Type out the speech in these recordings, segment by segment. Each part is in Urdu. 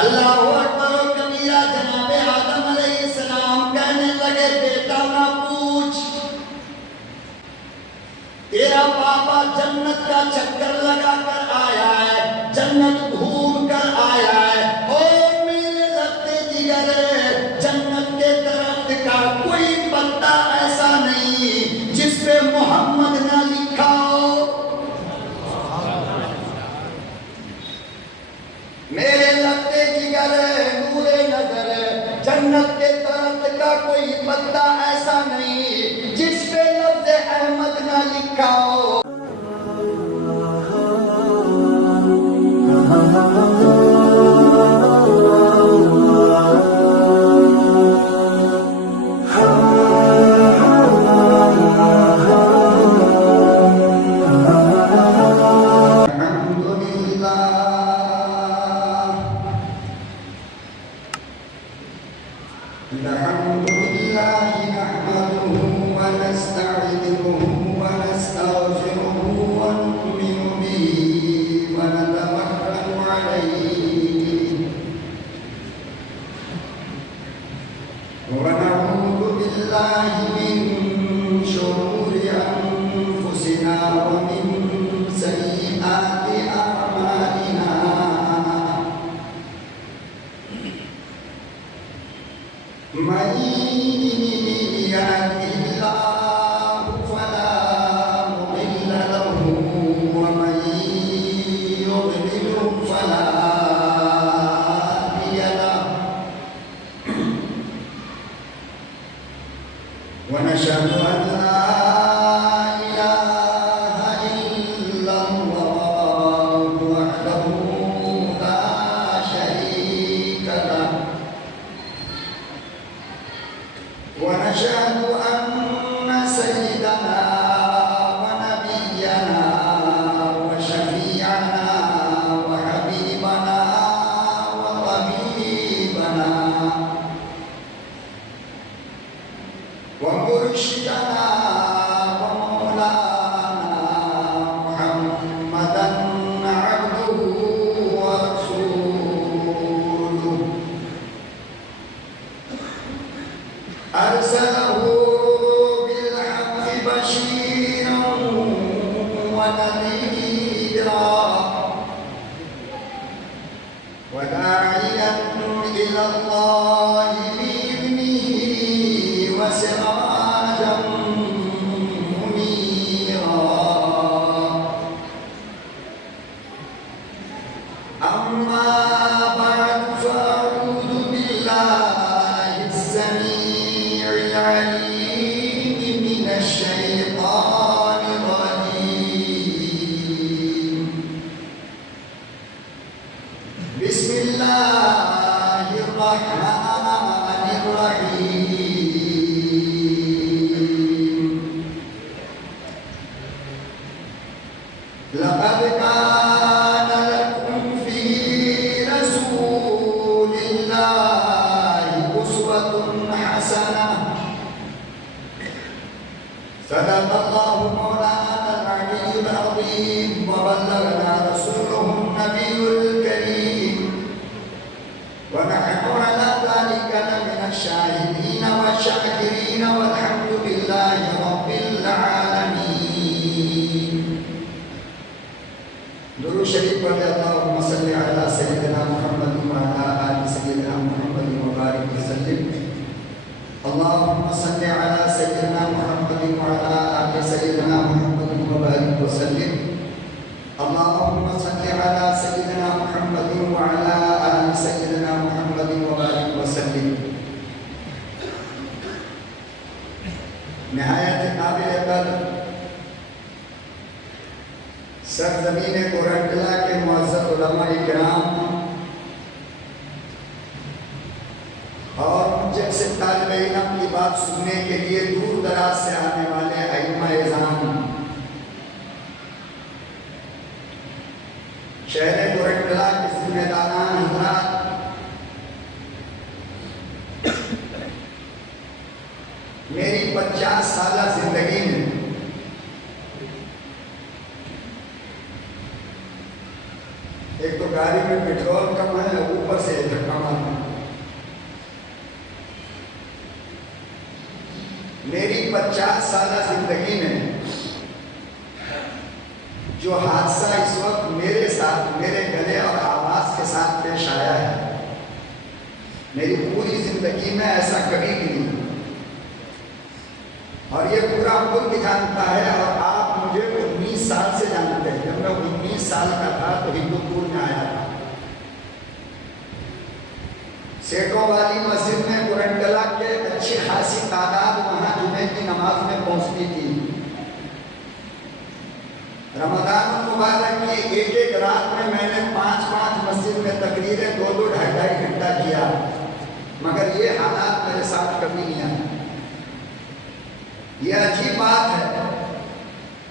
اللہ اکبر و کبیرہ۔ جناب آدم علیہ السلام کہنے لگے بیٹا نہ پوچھ، تیرا پاپا جنت کا چکر لگا کر آیا ہے، جنت گھوم کر آیا ہے، اور میرے لگتے جگر جنت کے درخت کا کوئی پتا ایسا نہیں جس پہ محمد نہ لکھا ہو۔ میرے لگتے جگر نور نظر جنت کے درخت کا کوئی پتا ایسا نہیں جس پہ لفظ احمد نہ لکھا ہو۔ سرزمین کورنٹلا کے معزز علماء کرام اور ان جیسے طالب علم کی بات سننے کے لیے دور دراز سے آنے والے ائمہ اعظام، شہر کورنٹلا کے ذمہ داران حضرات، میری 50 سالہ زندگی میں ایک تو گاڑی میں پیٹرول کم ہے، اوپر سے میری 50 سالہ زندگی میں جو حادثہ اس وقت میرے ساتھ، میرے گلے اور آواز کے ساتھ پیش آیا ہے، میری پوری زندگی میں ایسا کبھی بھی نہیں، اور یہ پورا ملک جانتا ہے، اور آپ مجھے 19 سال سے جانتے ہیں۔ جب میں 19 سال کا تھا تو ہندوپور میں آیا تھا، سیٹوں والی مسجد میں قرنڈلا کے اچھی خاصی تعداد وہاں جمعے کی نماز میں پہنچتی تھی۔ رمضان المبارک کی ایک ایک رات میں نے 5 مسجد میں تقریریں 2 ڈھائی گھنٹہ کیا، مگر یہ حالات میرے ساتھ کبھی نہیں آئے۔ یہ عجیب بات ہے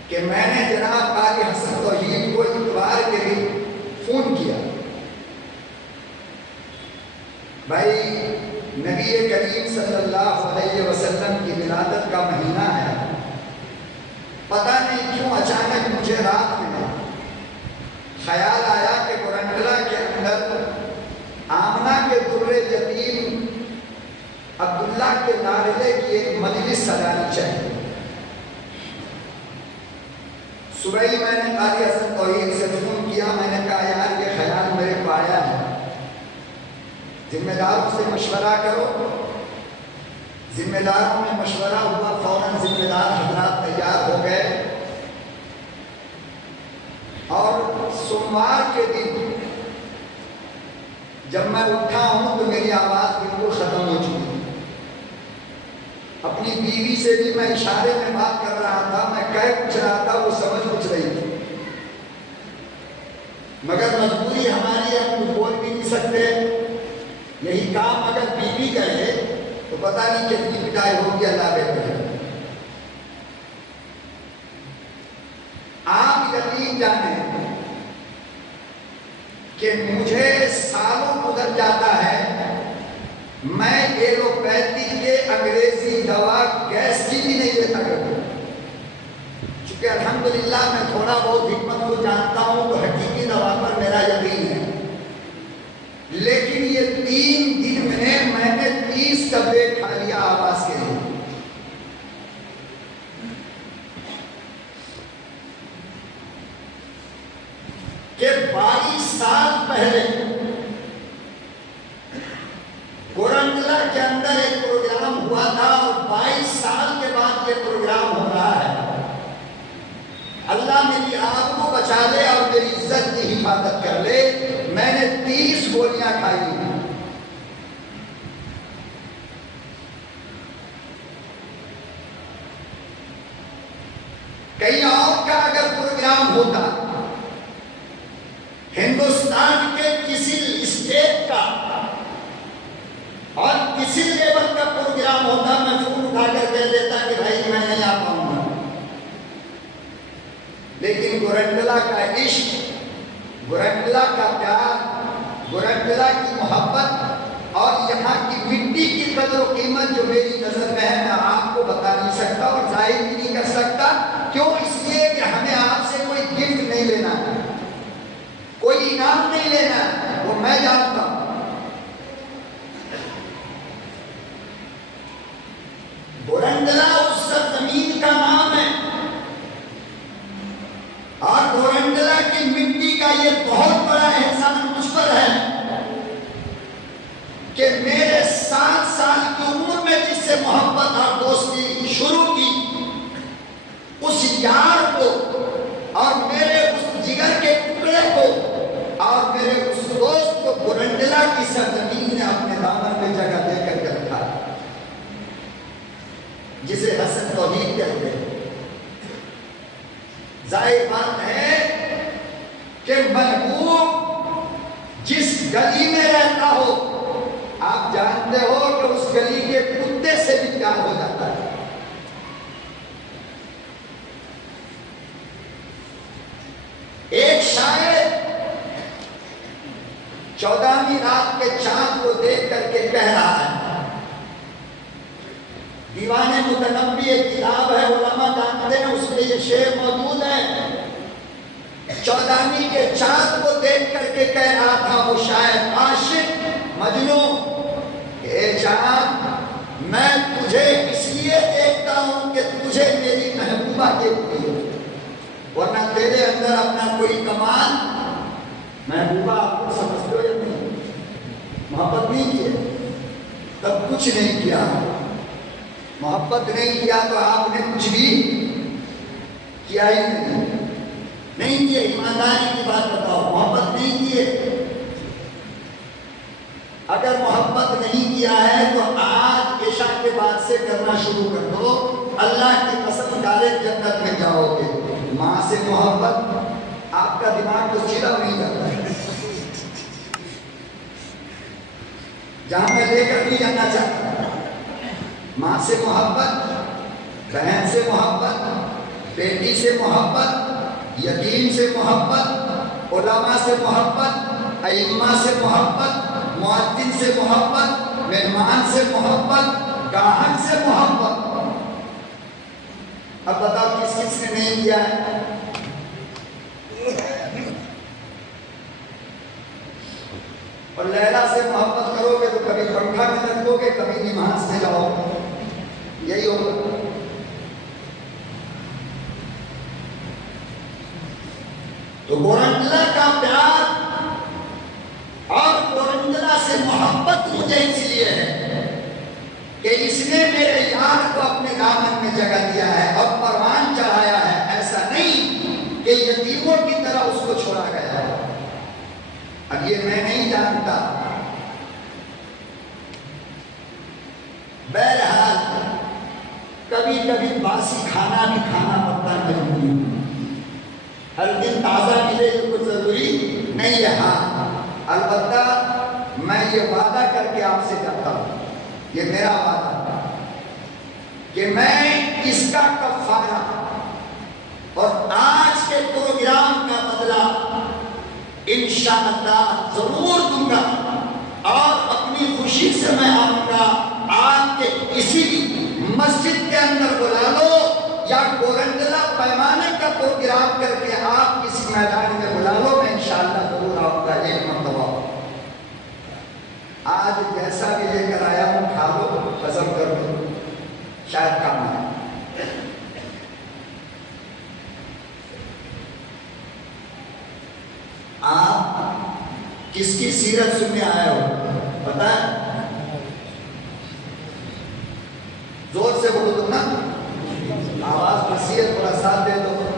کہ میں نے جناب قاری حسن توحید کو اتوار کے دن فون کیا، بھائی نبی کریم صلی اللہ علیہ وسلم کی ولادت کا مہینہ ہے، پتہ نہیں کیوں اچانک مجھے رات میں خیال آیا کہ قرنڈلا کے اندر آمنہ کے در یتیم عبداللہ کے نارلے کی ایک مجلس سجانی چاہیے۔ صبح ہی میں نے قاری حسن توحید سے فون کیا، میں نے کہا یار یہ خیال میرے کو آیا ہے، ذمہ داروں سے مشورہ کرو۔ ذمہ داروں میں مشورہ ہوا، فوراً ذمہ دار حضرات تیار ہو گئے، اور سوموار کے دن جب میں اٹھا ہوں تو میری آواز بالکل ختم ہو چکی تھی۔ اپنی بیوی سے بھی میں اشارے میں بات کر رہا تھا، میں کہہ کچھ رہا تھا، وہ سمجھ کچھ رہی تھی، مگر مجبوری ہماری ہے، ہم بول بھی نہیں سکتے۔ یہی کام اگر بیوی کہے تو پتہ نہیں کتنی پٹائی ہوگی، اللہ بہتر ہے۔ آپ یقین جانیں کہ مجھے سالوں گزر جاتا ہے، میں ایلوپیتھی کے انگریزی دوا گیس کی بھی نہیں لیتا کرتا، چونکہ الحمدللہ میں تھوڑا بہت حکمت کو جانتا ہوں تو حقیقی دوا پر میرا یقین ہے، لیکن یہ 3 دن میں نے 30 ڈبے کھا لیا آواز کے لیے۔ کہ 22 سال پہلے قرنڈلا کے اندر ایک پروگرام ہوا تھا، اور 22 سال کے بعد یہ پروگرام ہو رہا ہے۔ اللہ میری آبرو بچا لے اور میری عزت کی حفاظت کر لے، میں نے 30 گولیاں کھائی ہیں۔ کہیں اور کا اگر پروگرام ہوتا، ہندوستان کے کسی اسٹیٹ کا اور کسی لیول کا پروگرام ہوتا، میں فون اٹھا کر کہہ دیتا کہ بھائی میں نہیں آ پاؤں گا، لیکن قرنڈلا کا عشق، قرنڈلا کا پیار، قرنڈلا کی محبت اور یہاں کی مٹی کی قدر و قیمت جو میری نظر میں ہے، میں آپ کو بتا نہیں سکتا اور ظاہر بھی نہیں کر سکتا۔ کیوں؟ اس لیے کہ ہمیں آپ سے کوئی گفٹ نہیں لینا ہے، کوئی انعام نہیں لینا ہے، وہ میں جانتا ہوں۔ قرنڈلا اس سرزمین کا نام ہے، اور قرنڈلا کی مٹی کا یہ بہت بڑا احسان مجھ پر ہے کہ میرے 7 سال کی عمر میں جس سے محبت اور دوستی شروع کی، اس یار کو اور میرے اس جگر کے ٹکڑے کو اور میرے اس دوست کو قرنڈلا کی سرزمین نے اپنے دامن میں جگہ دے کر کے رکھا، جسے حسن توحید کہتے ہیں۔ ظاہر بات ہے کہ محبوب جس گلی میں رہتا ہو، آپ جانتے ہو کہ اس گلی کے کتے سے بھی پیار ہو جاتا ہے۔ ایک شاعر 14ویں رات کے چاند کو دیکھ کر کے کہہ رہا ہے، دیوان متنبی ایک کتاب ہے، علماء جانتے ہیں، اس میں یہ شعر موجود ہے۔ 14ویں کے چاند کو دیکھ کر کے کہہ رہا تھا وہ شاعر عاشق مجنوں، اے چاند میں تجھے اس لیے دیکھتا ہوں کہ تجھے میری محبوبہ دیکھتی ہے، ورنہ تیرے اندر اپنا کوئی کمال، محبوبہ آپ کو سمجھتے ہو یا نہیں؟ محبت نہیں کی تب کچھ نہیں کیا، محبت نہیں کیا تو آپ نے کچھ بھی کیا ہی نہیں کیے۔ ایمانداری کی بات بتاؤ، محبت نہیں کیے؟ اگر محبت نہیں کیا ہے تو آج عشاء کے بعد سے کرنا شروع کر دو، اللہ کی قسم ڈائریکٹ جنت میں جاؤ گے۔ ماں سے محبت، آپ کا دماغ تو سیدھا نہیں جاتا ہے، جہاں میں لے کر نہیں جانا چاہتا۔ ماں سے محبت، بہن سے محبت، بیٹی سے محبت، یتیم سے محبت، علماء سے محبت، ائمہ سے محبت، مؤذن سے محبت، مہمان سے محبت، گاہک سے محبت۔ اب بتاؤ کس کس نے نہیں کیا ہے؟ اور لیلا سے محبت کرو گے تو کبھی پنکھا میں رکھو گے، کبھی نماز میں جاؤ، یہی ہوگا۔ تو گورنڈلا کا پیار اور گورنڈلا سے محبت مجھے اس لیے ہے کہ اس نے میرے یار کو اپنے دامن میں جگہ دیا ہے اور پروان چڑھایا ہے، ایسا نہیں کہ یتیموں کی طرح اس کو چھوڑا گیا ہے۔ اب یہ میں نہیں جانتا، بہرحال کبھی کبھی باسی کھانا بھی کھانا پڑتا ہے، ہر دن تازہ ملے تو کچھ ضروری نہیں ہے۔ ہاں البتہ میں یہ وعدہ کر کے آپ سے کرتا ہوں، یہ میرا وعدہ کہ میں اس کا کفارہ اور آج کے پروگرام کا بدلہ انشاءاللہ ضرور دوں گا، اور اپنی خوشی سے میں آؤں گا۔ آپ کے کسی مسجد کے اندر بلا لو یا گورنڈلا پیمانے کا پروگرام کر کے آپ کسی میدان میں بلا لو، میں انشاءاللہ ضرور آؤں گا ایک مرتبہ۔ آج جیسا بھی لے کر آیا ہوں کھا لو، ہضم کر لو، شاید کام ہے۔ آپ کس کی سیرت سننے آئے ہو پتہ ہے؟ زور سے بولو تم نا، آواز نصیحت تھوڑا ساتھ دے دو۔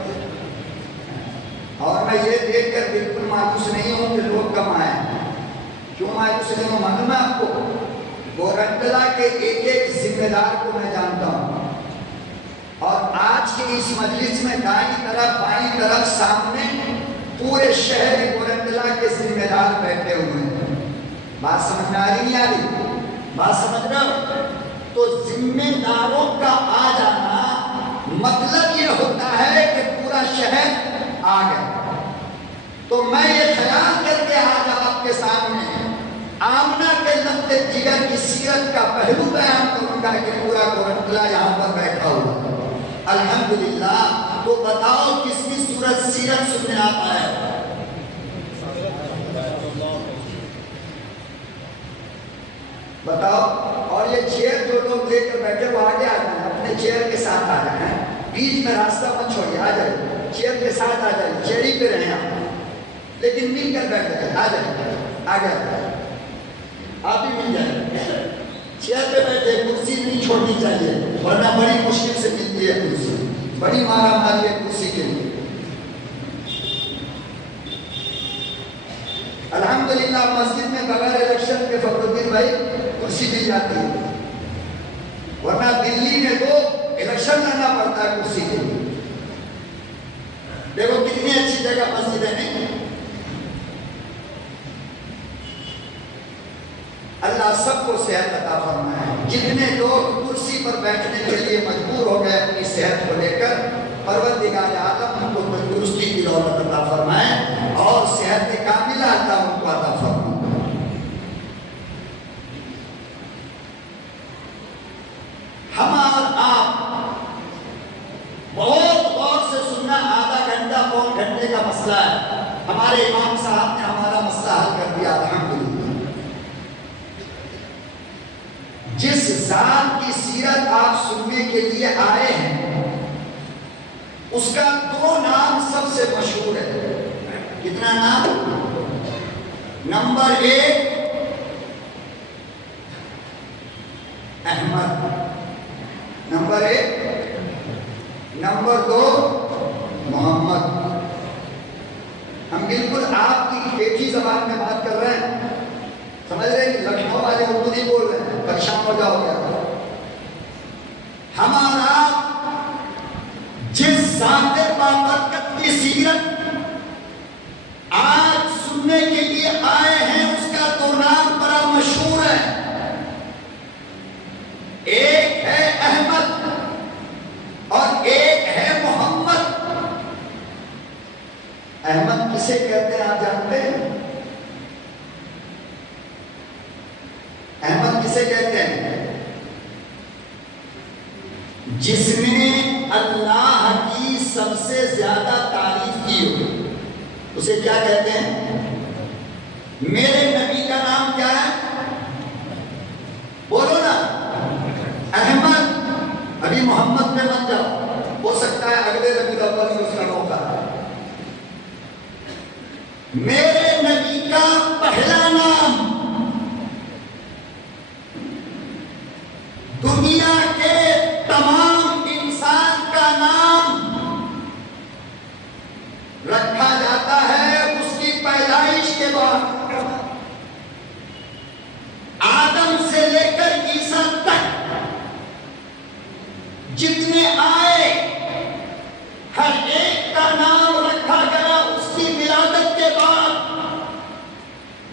اور میں یہ دیکھ کر بالکل مایوس نہیں ہوں کہ لوگ کم آئے۔ کیوں مایوس نہیں ہوں معلوم ہے آپ کو؟ گورنڈلا کے ایک ایک ذمہ دار کو میں جانتا ہوں، اور آج کے اس مجلس میں دائیں طرف بائیں طرف سامنے پورے شہر گورنڈلا کے ذمہ دار بیٹھے ہوئے ہیں۔ بات سمجھ میں آ رہی نہیں آ رہی؟ بات سمجھ رہے ہو؟ تو ذمہ داروں کا آ جانا مطلب یہ ہوتا ہے کہ پورا شہر آ گیا۔ تو میں یہ خیال کر کے آج آپ کے سامنے آمنہ کے لفظ جگر کی سیرت کا پہلو بیان کروں گا کہ پورا گورنڈلا یہاں پر بیٹھا ہوا۔ الحمدللہ۔ تو بتاؤ کس کی صورت سیرت سننے آتا ہے؟ بتاؤ۔ اور یہ چیئر جو لوگ لے کر بیٹھے وہ آگے آ جائیں، اپنے چیئر کے ساتھ آ جائیں، بیچ میں راستہ مت چھوڑیے، آ جائیں چیئر کے ساتھ، آ جائیں چیئر ہی پہ رہیں آپ، لیکن مل کر بیٹھ جائیں، آ جائیں آگے آ جائیں، آپ بھی مل جائیں۔ چیئر پہ بیٹھے، کرسی نہیں چھوڑنی چاہیے ورنہ بڑی مشکل سے ملتی ہے کرسی، بڑی مارا ماری ہے کرسی کے لیے۔ الحمدللہ مسجد میں بغیر الیکشن کے فخر الدین بھائی کرسی مل جاتی ہے، ورنہ دلی میں تو الیکشن لڑنا پڑتا ہے کرسی کے لیے۔ دیکھو کتنی اچھی جگہ مسجد ہے نہیں؟ اللہ سب کو صحت عطا فرمائے۔ جتنے لوگ کرسی پر بیٹھنے کے لیے مجبور ہو گئے اپنی صحت کو لے کر، پروردگار عالم ان کو تندرستی کی دولت عطا فرمائے اور صحت کاملہ اللہ ان کو عطا فرمائے۔ ہم اور آپ بہت غور سے سننا، آدھا گھنٹہ پون گھنٹے کا مسئلہ ہے، ہمارے امام صاحب نے ہمارا مسئلہ حل کر دیا الحمدللہ۔ جس ذات کی سیرت آپ سننے کے لیے آئے ہیں اس کا 2 نام سب سے مشہور ہے. کتنا نام؟ Number 1 Ahmed, number 1. Number 2 Muhammad. ہم بالکل آپ کی کھیتی زبان میں بات کر رہے ہیں. سمجھ رہے ہیں کہ لکھنؤ والے اردو نہیں بول رہے ہیں، پریشان ہو جاؤ گیا. ہمارا جس ذات بابرکت کی سیرت آج سننے کے لیے آئے ہیں، اس کا 2 نام بڑا مشہور ہے. ایک ہے احمد اور ایک ہے محمد. احمد کسے کہتے ہیں آپ جانتے ہیں؟ احمد کسے کہتے ہیں؟ جس نے اللہ کی سب سے زیادہ تعریف کی ہو اسے کیا کہتے ہیں؟ میرے نبی کا نام کیا ہے؟ بولو نا. احمد. ابھی محمد میں مت جاؤ، ہو سکتا ہے اگلے ربیع الاول میں اس کا موقع. میرے نبی کا پہلا نام دنیا کے تمام انسان کا نام رکھا جاتا ہے اس کی پیدائش کے بعد. آدم سے لے کر عیسیٰ تک جتنے آئے ہر ایک کا نام رکھا گیا اس کی ولادت کے بعد.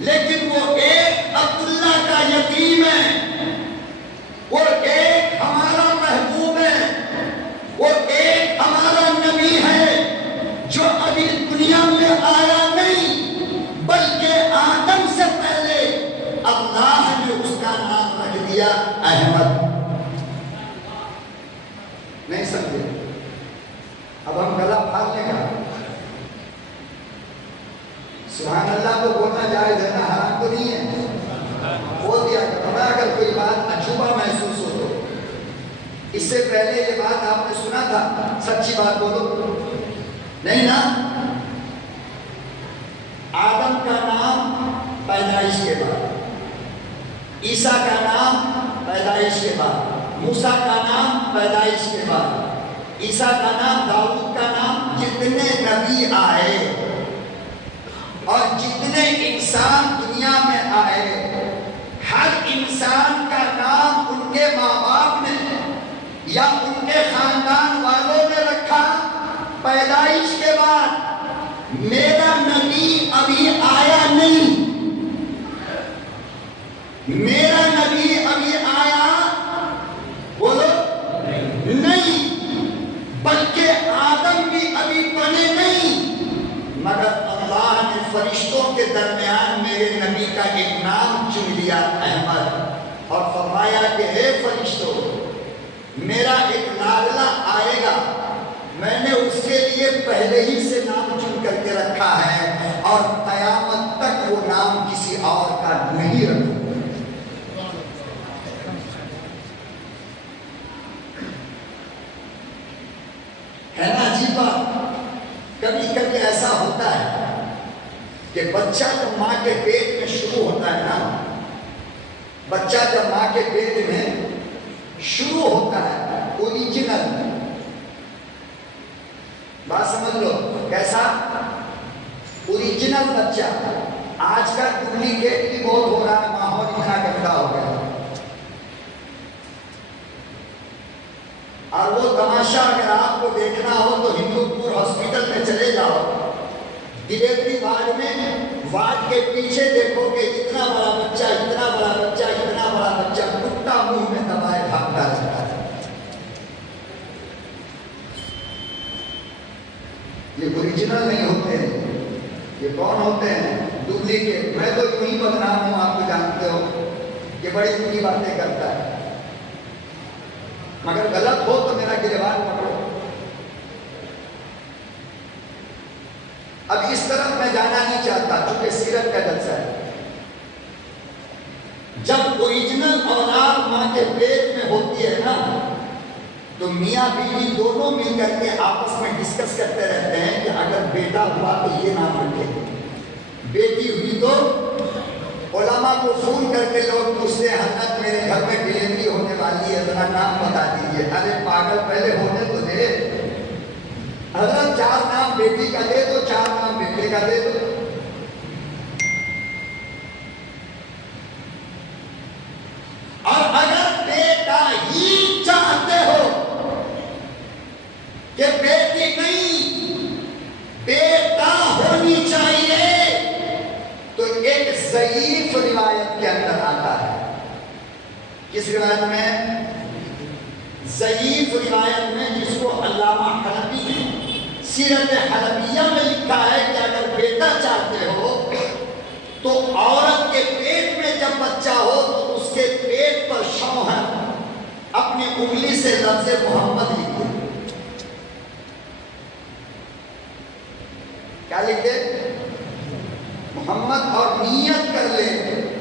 لیکن وہ ایک عبداللہ کا یتیم ہے، وہ ایک ہمارا محبوب ہے، وہ ایک ہمارا نبی ہے جو ابھی دنیا میں آیا نہیں بلکہ آدم سے پہلے اللہ نے اس کا نام رکھ دیا احمد. نہیں سمجھے؟ اب ہم گلا پھاڑ لیں گا. سبحان اللہ کو بولنا جائز ہے نا، حرام تو نہیں ہے. بول دیا کرو نا اگر کوئی بات اچھوبا محسوس ہو تو. اس سے پہلے یہ بات آپ نے سنا تھا، سچی بات بولو. نہیں نا؟ آدم کا نام پیدائش کے بعد، عیسیٰ کا نام پیدائش کے بعد، موسیٰ کا نام پیدائش کے بعد، عیسیٰ کا نام، داؤد کا نام. جتنے نبی آئے اور جتنے انسان دنیا میں آئے، ہر انسان کا نام ان کے ماں باپ نے یا ان کے خاندان والوں نے رکھا پیدائش کے بعد. میرا نبی ابھی آیا نہیں، میرا نبی ابھی آیا بولو نہیں، بلکہ آدم بھی ابھی بنے نہیں، مگر اللہ نے فرشتوں کے درمیان میرے نبی کا ایک نام چن لیا احمد، اور فرمایا کہ اے فرشتوں، میرا ایک لاڈلا آئے گا، میں نے اس کے لیے پہلے ہی سے نام چن کر کے رکھا ہے اور قیامت تک وہ نام کسی اور کا نہیں رکھوں. ہے نا عجیب بات؟ کبھی کبھی ایسا ہوتا ہے کہ بچہ جب ماں کے پیٹ میں شروع ہوتا ہے نا، بچہ جب ماں کے پیٹ میں شروع ہوتا ہے اوریجنل، بات سمجھ لو کیسا اوریجنل بچہ. آج کا ڈپلیکیٹ بھی بہت ہو رہا ہے، ماحول اتنا گندا ہو گیا. اور وہ تماشا اگر آپ کو دیکھنا ہو تو ہندوپور ہاسپٹل میں چلے جاؤ، ڈلیوری وارڈ میں، وارڈ کے پیچھے دیکھو کہ اتنا بڑا بچہ، اتنا بڑا بچہ، اتنا بڑا بچہ کتا منہ میں دبائے بھاگتا رہتا ہے. یہ اوریجنل نہیں ہوتے ہیں، یہ کون ہوتے ہیں؟ ڈپلیکیٹ. میں تو یوں ہی بدنام ہوں، آپ کو جانتے ہو، یہ بڑی اونچی باتیں کرتا ہے، مگر غلط ہو تو میرا گریبان پکڑو. اب اس طرف میں جانا نہیں چاہتا چونکہ سیرت کا جلسہ ہے. جب اوریجنل اولاد ماں کے پیٹ میں ہوتی ہے نا تو میاں بیوی دونوں مل کر کے آپس میں ڈسکس کرتے رہتے ہیں کہ اگر بیٹا ہوا تو یہ نام رکھے، بیٹی ہوئی تو علماء کو فون کر کے لوگ پوچھتے ہیں حضرت میرے گھر میں ڈلیوری ہونے والی ہے، ذرا نام بتا دیجیے۔ ارے پاگل پہلے ہونے تو دے، حضرت 4 نام بیٹی کا دے دو، 4 نام بیٹے کا دے دو۔ اور اگر بیٹا ہی چاہتے ہو کہ بیٹی نہیں بیٹا ہونی چاہیے، تو ایک ضعیف روایت کے اندر آتا ہے۔ کس روایت میں؟ ضعیف روایت میں، جس کو علامہ حلبی نے سیرت حلبیہ میں لکھا ہے کہ اگر بیٹا چاہتے ہو تو عورت کے پیٹ میں جب بچہ ہو تو اس کے پیٹ پر شوہر اپنی انگلی سے لفظ محمد لکھ دے۔ کیا لکھ دے؟ محمد، اور نیت کر لے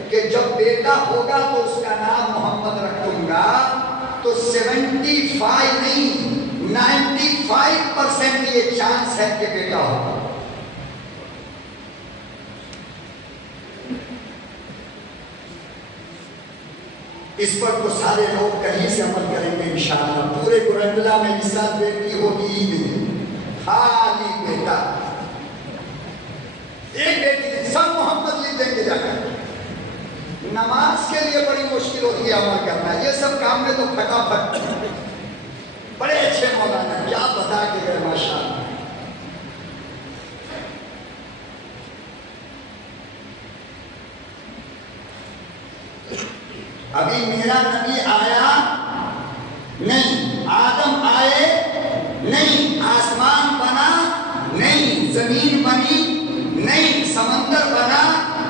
کہ جب بیٹا ہوگا تو اس کا نام محمد رکھوں گا، تو 75 نہیں 95% یہ چانس ہے کہ بیٹا ہوگا۔ اس پر تو سارے لوگ کہیں سے عمل کریں گے انشاءاللہ۔ پورے گورنڈلا میں اس سال بیٹی ہوگی عید میں، خالی بیٹا، ایک بیٹی، سب محمد لکھ دیں گے جا کر۔ نماز کے لیے بڑی مشکل ہوتی ہے عمل کرنا، یہ سب کام میں تو پھٹافٹ بڑے اچھے مولانا کیا بتا کے گئے ماشاءاللہ۔ ابھی میرا نبی آیا نہیں، آدم آئے نہیں، آسمان بنا نہیں، زمین بنی نہیں، سمندر بنا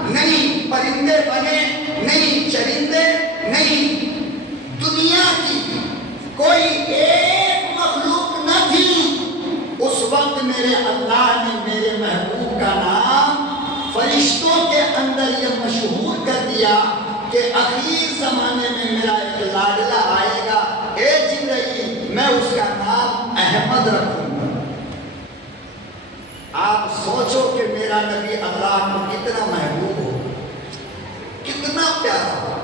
نہیں، پرندے بنے نہیں، چرندے نہیں، دنیا کی کوئی ایک مخلوق نہ تھی۔ اس وقت میرے اللہ نے میرے محبوب کا نام فرشتوں کے اندر یہ مشہور کر دیا کہ اخیر زمانے میں میرا ایک لاڈلا آئے گا، اے جبرائیل میں اس کا نام احمد رکھوں گا۔ آپ سوچو کہ میرا نبی اللہ کو کتنا محبوب ہو، کتنا پیارا ہو۔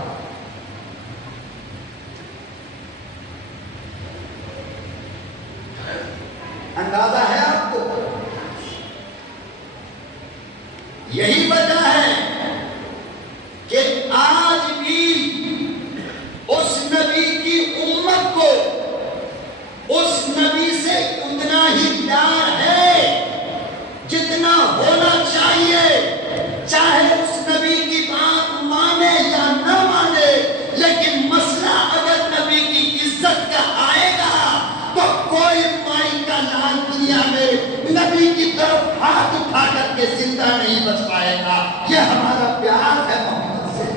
اندازہ ہے آپ کو؟ یہی وجہ ہے کہ آج بھی اس نبی کی امت کو اس نبی سے اتنا ہی پیار ہے جتنا ہونا چاہیے، چاہے اس نبی کی بات مانے یا نہ مانے، لیکن مسئلہ اگر نبی کی عزت کا آئے گا تو کوئی مائی کا لال دنیا میں نبی کی طرف ہاتھ اٹھا کر کے زندہ نہیں بچ پائے گا۔ یہ ہمارا پیار ہے محمد سے،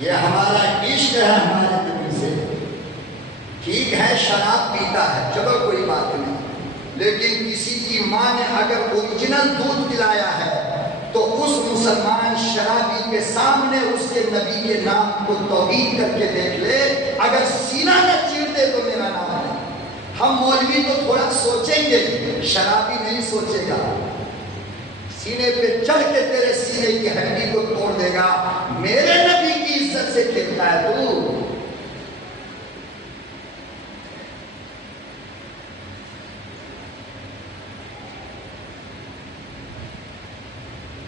یہ ہمارا عشق ہے ہمارے نبی سے۔ ٹھیک ہے شراب پیتا ہے، چلو کوئی بات نہیں، لیکن کسی کی ماں نے اگر اوریجنل دودھ پلایا ہے تو اس مسلمان شرابی کے سامنے اس کے نبی کے نام کو توہین کر کے دیکھ لے، اگر سینہ نہ چیر دے تو میرا نام ہے۔ ہم مولوی تو تھوڑا سوچیں گے، شرابی نہیں سوچے گا، سینے پہ چڑھ کے تیرے سینے کی ہڈی کو توڑ دے گا۔ میرے نبی کی عزت سے کھیلتا ہے تو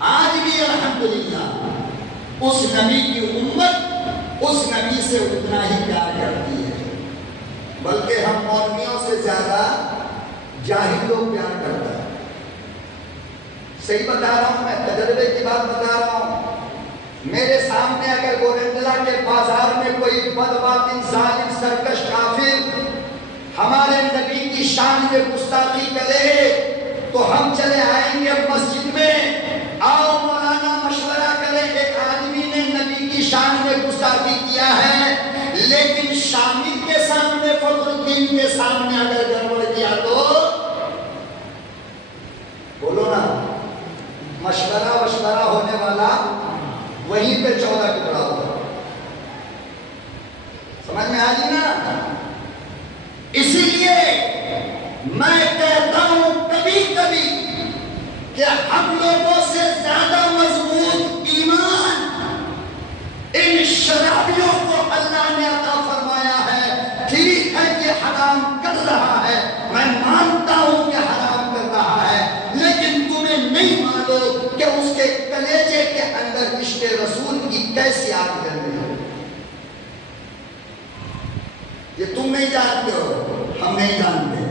آج بھی الحمدللہ اس نبی کی امت اس نبی سے اتنا ہی پیار کرتی ہے، بلکہ ہم مولویوں سے زیادہ جاہل لوگ پیار کرتا ہے۔ صحیح بتا رہا ہوں، میں تجربے کی بات بتا رہا ہوں۔ میرے سامنے اگر گورنڈلا کے بازار میں کوئی بدباطن ظالم سرکش کافر ہمارے نبی کی شان میں گستاخی کرے تو ہم چلے آئیں گے مسجد میں، آؤ مولانا مشورہ کریں، ایک آدمی نے نبی کی شان میں گستاخی کیا ہے، لیکن شامل کے سامنے، فخر الدین کے سامنے اگر گڑبڑ کیا تو بولو نا، مشورہ ہونے والا وہیں پہ 14 ٹکڑا ہوگا۔ سمجھ میں کہتا ہوں کبھی کبھی کہ ہم لوگوں سے زیادہ مضبوط ایمان ان شرابیوں کو اللہ نے عطا فرمایا ہے. ٹھیک ہے یہ حرام کر رہا ہے، میں مانتا ہوں کہ حرام کر رہا ہے، لیکن تمہیں نہیں معلوم کہ اس کے کلیجے کے اندر عشق رسول کی کیسی آگ جل رہی ہے. یہ تم نہیں جانتے ہو، ہم نہیں جانتے.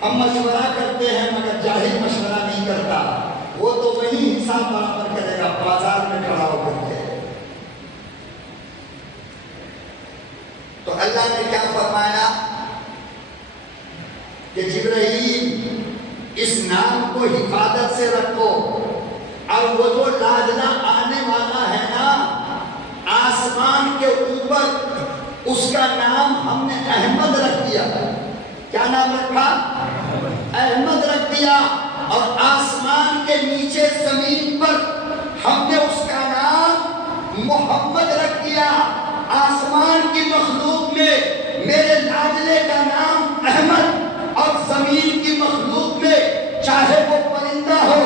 ہم مشورہ کرتے ہیں مگر جاہل مشورہ نہیں کرتا. وہ تو وہی حساب برابر کرے گا بازار میں کھڑا ہو کر کے. تو اللہ نے کیا فرمایا کہ جبرائیل اس نام کو حفاظت سے رکھو، اور وہ جو لاجنا آنے والا ہے نا آسمان کے اوپر، اس کا نام ہم نے احمد رکھ دیا. کیا نام رکھا؟ احمد رکھ دیا. اور آسمان کے نیچے زمین پر ہم نے اس کا نام محمد رکھ دیا. آسمان کی مخلوق میں میرے لاڈلے کا نام احمد، اور زمین کی مخلوق میں چاہے وہ پرندہ ہو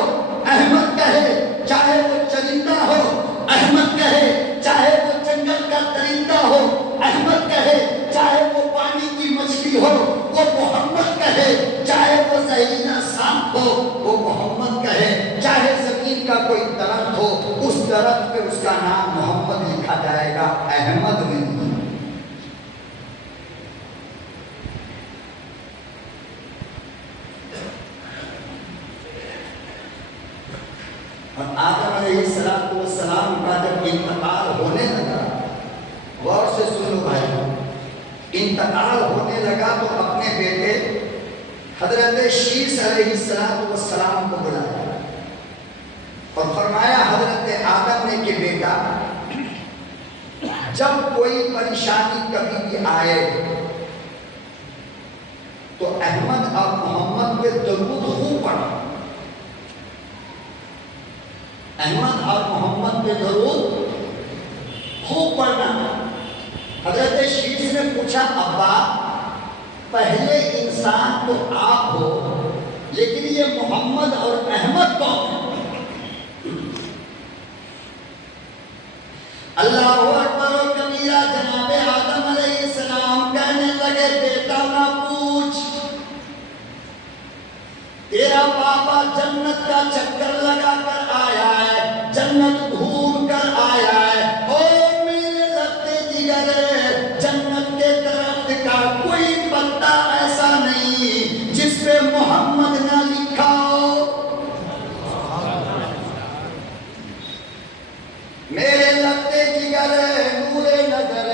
احمد کہے، چاہے وہ چرندہ ہو احمد کہے، چاہے وہ جنگل کا درندہ ہو احمد کہے، چاہے وہ پانی کی مچھلی ہو وہ محمد کہے، چاہے وہ زہریلا سانپ ہو وہ محمد کہے، چاہے زمین کا کوئی درخت ہو اس درخت پہ اس کا نام محمد لکھا جائے گا، احمد نہیں. اور آدم علیہ السلام کا جب انتقال ہونے لگا، غور سے سنو بھائی، انتقال ہونے لگا تو اپنے بیٹے حضرت شیس علیہ السلام کو بلایا اور فرمایا حضرت آدم نے کہ بیٹا جب کوئی پریشانی کبھی بھی آئے تو احمد اور محمد پہ درود خوب پڑھا. احمد اور محمد پہ درود خوب پڑھنا. حضرت شیس نے پوچھا ابا پہلے انسان تو آپ ہو لیکن یہ محمد اور احمد کون ہے؟ اللہ اکبر و کبیرہ. جناب آدم علیہ السلام کہنے لگے بیٹا نہ پوچھ، تیرا پاپا جنت کا چکر لگا کر آیا ہے، جنت گھوم کر آیا ہے. او میرے لگتے جگر، جنت کے درخت کا کوئی پتا ایسا نہیں جس پہ محمد نہ لکھا ہو. میرے لگتے جگر نور نظر،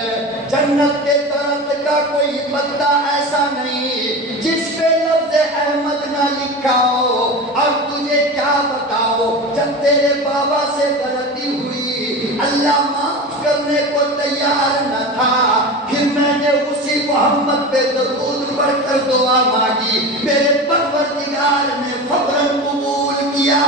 جنت کے درخت کا کوئی پتا ایسا نہیں جس پہ لفظ احمد نہ لکھا ہو. اور تجھے کیا بتاؤ جب تیرے بابا سے غلطی ہوئی اللہ معاف کرنے کو تیار نہ تھا، پھر میں نے اسی محمد پہ درود پڑھ کر دعا مانگی، میرے پروردگار نے فوراً قبول کیا.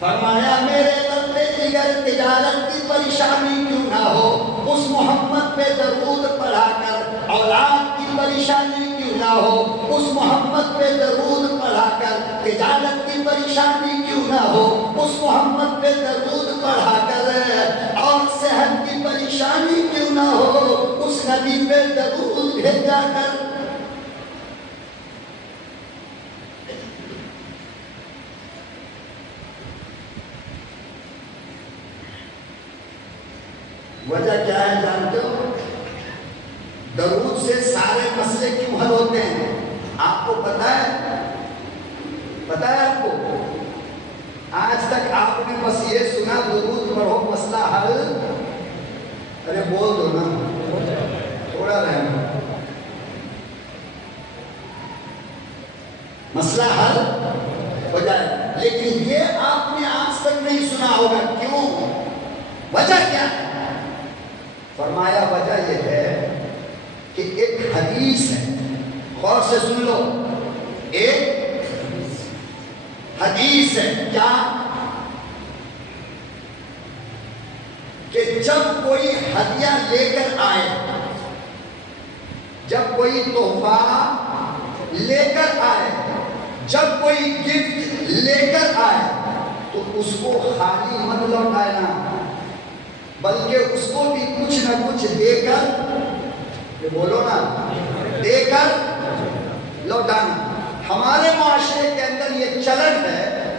فرمایا میرے لبے جگر تجارت کی پریشانی کیوں نہ ہو، اس محمد پہ درود پڑھا کر اولاد کی پریشانی کیوں نہ ہو، اس محمد پہ درود پڑھا کر تجارت کی پریشانی کیوں نہ ہو، اس محمد پہ درود پڑھا کر اور صحت کی پریشانی کیوں نہ ہو، اس نبی پہ درود بھیجا کر. وجہ کیا ہے جانتے ہو؟ درود سے سارے مسئلے کیوں حل ہوتے ہیں آپ کو پتا ہے؟ پتا ہے آپ کو؟ آج تک آپ نے بس یہ سنا درود پڑھو مسئلہ حل. ارے بول دو نا، تھوڑا رہنا. مسئلہ حل ہو جائے، لیکن یہ آپ نے آج تک نہیں سنا ہوگا. کیوں؟ وجہ کیا ہے؟ فرمایا وجہ یہ ہے کہ ایک حدیث ہے، غور سے سن لو، ایک حدیث ہے. کیا؟ ہدیہ لے کر آئے، جب کوئی تحفہ لے کر آئے، جب کوئی گفٹ لے کر آئے تو اس کو خالی مت لوٹانا، بلکہ اس کو بھی کچھ نہ کچھ دے کر، یہ بولو نا، دے کر لوٹانا۔ ہمارے معاشرے کے اندر یہ چلن ہے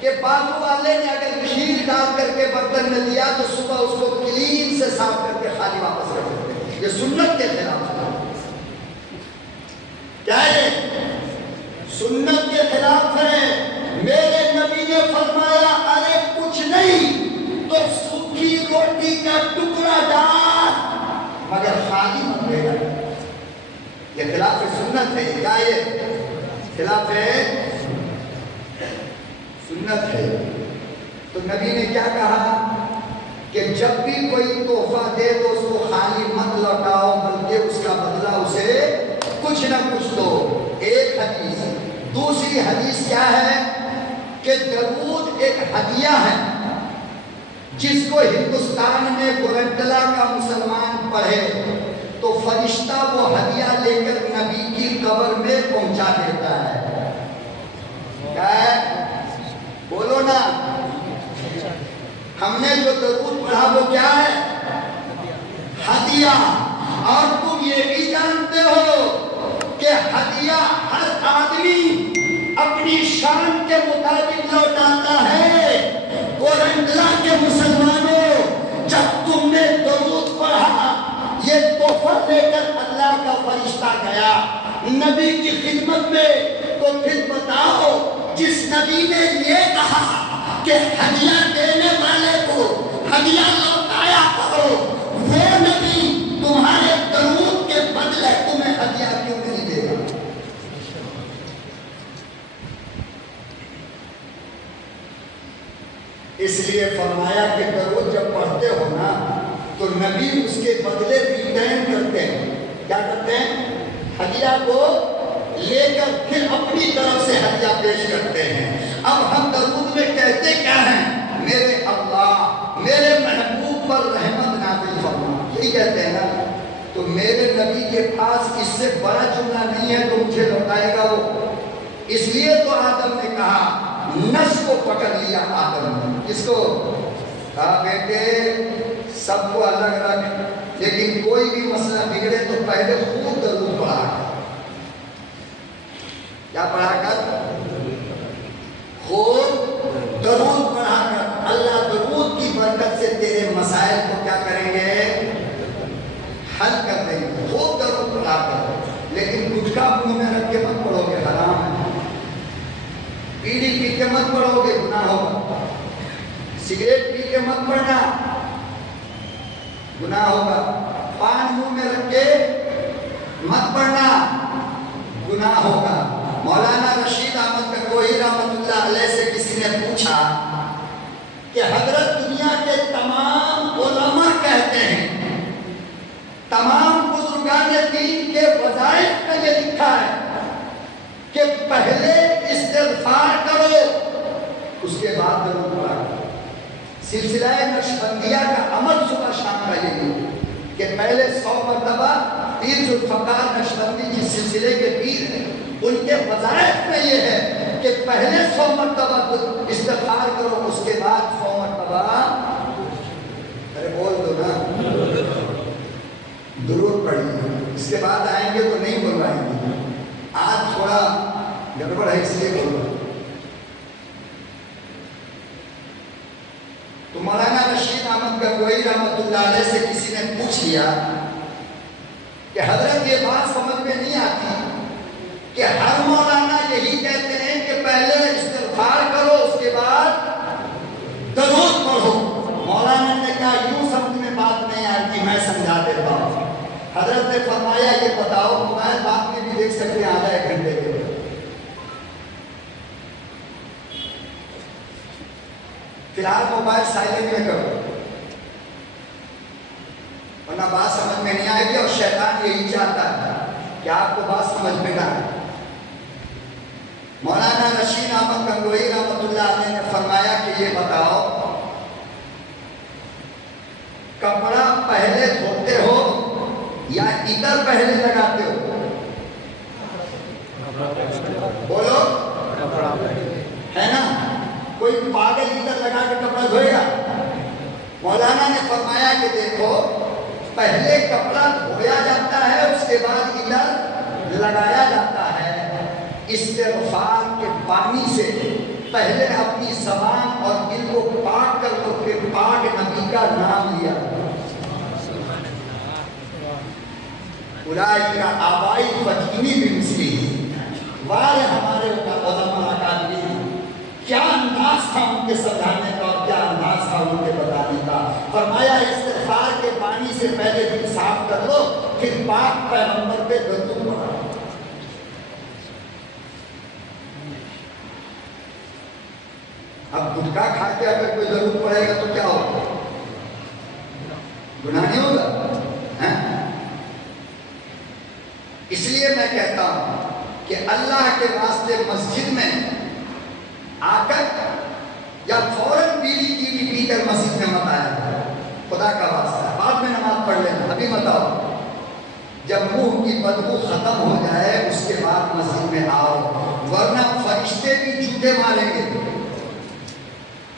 کہ بازو والے نے اگر کھیر ڈال کر کے برتن میں دیا تو صبح اس کو کلین سے صاف کر کے خالی واپس رکھ دیتے ہیں۔ یہ سنت کے خلاف ہے۔ کیا ہے؟ سنت کے خلاف ہے۔ میرے نبی نے فرمایا ارے کچھ نہیں تو سوکھی روٹی کا ٹکڑا ڈال مگر خالی مت دے گا۔ یہ خلاف سنت ہے۔ کیا یہ خلاف ہے؟ سنت ہے۔ تو نبی نے کیا کہا کہ جب بھی کوئی تحفہ دے تو اس کو خالی مت لوٹاؤ، بلکہ اس کا بدلہ اسے کچھ نہ کچھ دو۔ ایک حدیث۔ دوسری حدیث کیا ہے کہ درود ایک ہدیہ ہے، جس کو ہندوستان میں گورنٹلا کا مسلمان پڑھے تو فرشتہ وہ ہدیہ لے کر نبی کی قبر میں پہنچا دیتا ہے۔ کیا ہے؟ بولو نا۔ ہم نے جو درود پڑھا وہ کیا ہے؟ ہدیہ۔ اور تم یہ بھی جانتے ہو کہ ہدیہ ہر آدمی اپنی شان کے مطابق لوٹاتا ہے۔ گورنٹلا کے مسلمانوں، جب تم نے درود پڑھا، یہ تحفہ لے کر اللہ کا فرشتہ گیا نبی کی خدمت میں، تو پھر بتاؤ جس نبی نے یہ کہا کہ ہدیہ دینے والے کو ہدیہ لوٹایا کرو، وہ نبی تمہارے درود کے بدلے تمہیں ہدیہ کیوں نہیں دے گا؟ اس لیے فرمایا کہ درود جب پڑھتے ہو نا تو نبی اس کے بدلے ریٹرن کرتے ہیں۔ کیا کرتے ہیں؟ ہدیہ کو لے کر پھر اپنی طرف سے ہدیہ پیش کرتے ہیں۔ اب ہم درود میں کہتے کیا ہیں؟ میرے اللہ، میرے محبوب پر رحمت نازل فرما، یہی کہتے ہیں نا۔ تو میرے نبی کے پاس اس سے بڑا جملہ نہیں ہے تو مجھے لوٹائے گا وہ۔ اس لیے تو آدم نے کہا، نس کو پکڑ لیا آدم نے۔ کس کو؟ کہا بیٹے سب کو الگ رکھ، لیکن کوئی بھی مسئلہ بگڑے تو پہلے خود درود پڑھا کر۔ کیا پڑھا کر؟ خود درود پڑھا کر۔ اللہ درود کی برکت سے تیرے مسائل کو کیا کریں گے؟ حل کر دیں گے۔ خود درود پڑھا کر۔ لیکن گٹکا منہ میں رکھ کے مت پڑھو گے، حرام ہے۔ بیڑی پی کے مت پڑھو گے، گناہ ہوگا۔ سگریٹ پی کے مت پڑھنا، گناہ ہوگا۔ پان منہ میں رکھ کے مت پڑھنا، گناہ ہوگا۔ مولانا رشید احمد گنگوہی رحمۃ اللہ علیہ سے کسی نے پوچھا کہ حضرت دنیا کے تمام علماء کہتے ہیں، تمام بزرگان دین کے وظائف میں یہ لکھا ہے کہ پہلے استغفار کرو اس کے بعد درود پڑھو۔ سلسلہ نقشبندیہ کا عمل صبح شام کا یہی کہ پہلے 100 مرتبہ پیر ذوالفقار نقشبندی جس سلسلے کے پیر ہیں ان کے وظائف میں یہ ہے کہ پہلے 100 مرتبہ استغفار کرو، اس کے بعد 100 مرتبہ ارے بول دو نا درود پڑھیے۔ اس کے بعد آئیں گے تو نہیں بلوائیں گے۔ آج تھوڑا گڑبڑ ہے اس لیے بول رہا ہوں۔ تو مولانا رشید احمد گنگوہی رحمۃ اللہ علیہ سے کسی نے پوچھ لیا کہ حضرت یہ بات سمجھ میں نہیں آتی کہ ہر مولانا یہی کہتے ہیں کہ پہلے استغفار کرو اس کے بعد درود پڑھو۔ مولانا نے کہا یوں سمجھ میں بات نہیں آتی، میں سمجھا دیتا ہوں۔ حضرت نے فرمایا یہ بتاؤ، موبائل بعد میں بھی دیکھ سکتے ہیں آدھا ایک گھنٹے کے بعد، فی الحال موبائل سائلنٹ میں کرو ورنہ بات سمجھ میں نہیں آئے گی، اور شیطان یہی چاہتا ہے کہ آپ کو بات سمجھ میں نہ آئے۔ مولانا رشید احمد گنگوہی رحمۃ اللہ علیہ نے فرمایا کہ یہ بتاؤ کپڑا پہلے دھوتے ہو یا عطر پہلے لگاتے ہو؟ بولو ہے نا؟ کوئی پاگل عطر لگا کے کپڑا دھوئے گا؟ مولانا نے فرمایا کہ دیکھو پہلے کپڑا دھویا جاتا ہے اس کے بعد عطر لگایا جاتا ہے۔ استغفار کے پانی سے پہلے اپنی زبان اور دل کو پاک کر لو، پھر پاک نبی کا نام لیا۔ اولئک آبائی فجینی بمثلہ، وارے ہمارے علماء اکابرین، کیا انداز تھا ان کے سمجھانے کا اور کیا انداز تھا ان کے بتانے کا۔ فرمایا استغفار کے پانی سے پہلے دل صاف کر لو، پھر پاک پیغمبر پہ درود پڑھو۔ اب گٹکا کھا کے اگر کوئی درود پڑھے گا تو کیا ہوگا؟ گناہ نہیں ہوگا؟ اس لیے میں کہتا ہوں کہ اللہ کے واسطے مسجد میں آ کر یا فوراً بیڑی چینی پی کر مسجد میں مت آیا، خدا کا واسطہ بعد میں نماز پڑھ لینا، ابھی مت آؤ۔ جب منہ کی بدبو ختم ہو جائے اس کے بعد مسجد میں آؤ، ورنہ فرشتے بھی جھوٹے ماریں گے۔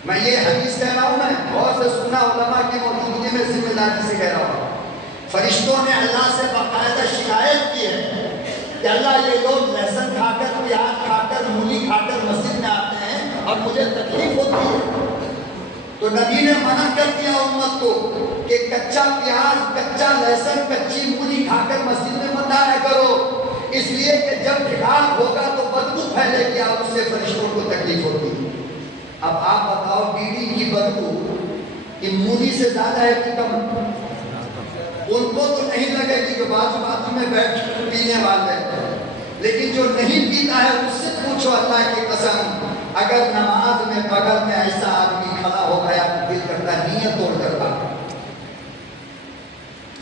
میں یہ حدیث کہہ رہا ہوں، میں اور سے سنا علماء کی موجودگی میں ذمہ داری سے کہہ رہا ہوں، فرشتوں نے اللہ سے باقاعدہ شکایت کی ہے کہ اللہ یہ لوگ لہسن کھا کر، پیاز کھا کر، مولی کھا کر مسجد میں آتے ہیں اور مجھے تکلیف ہوتی ہے۔ تو نبی نے منع کر دیا امت کو کہ کچا پیاز، کچا لہسن، کچی مولی کھا کر مسجد میں مت آیا کرو، اس لیے کہ جب ٹھکاٹ ہوگا تو بدبو پھیلے گی اور اس سے فرشتوں کو تکلیف ہوتی ہے۔ اب آپ بتاؤ بیڑی کی بدبو کہ مولی سے زیادہ ہے کہ کم؟ ان کو تو نہیں لگے گی کہ بازو میں بیٹھ پینے والے، لیکن جو نہیں پیتا ہے اس سے پوچھو اللہ کی قسم، اگر نماز میں بغل میں ایسا آدمی کھڑا ہو گیا تو دل کرتا نیت توڑ کر بھاگو۔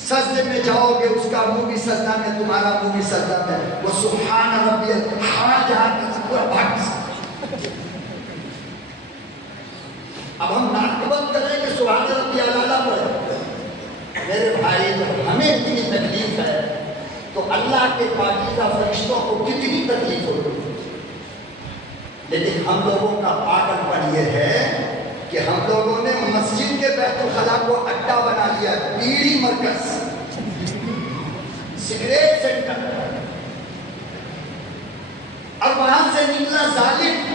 سجدے میں جاؤ گے اس کا منہ بھی سجدہ میں، تمہارا منہ بھی سجدہ میں، وہ سبحان ربی ہاں جہاں کی پورا بھاگ۔ اب ہم ناک بند کریں کہ سبحان ربی اعلیٰ پڑھیں؟ میرے بھائی ہمیں اتنی تکلیف ہے تو اللہ کے پاکیزہ فرشتوں کو کتنی تکلیف ہوتی ہے۔ لیکن ہم لوگوں کا پاگل پن یہ ہے کہ ہم لوگوں نے مسجد کے بیت الخلا کو اڈا بنا لیا، بیڑی مرکز، سگریٹ سینٹر، اور وہاں سے نکلا ظالم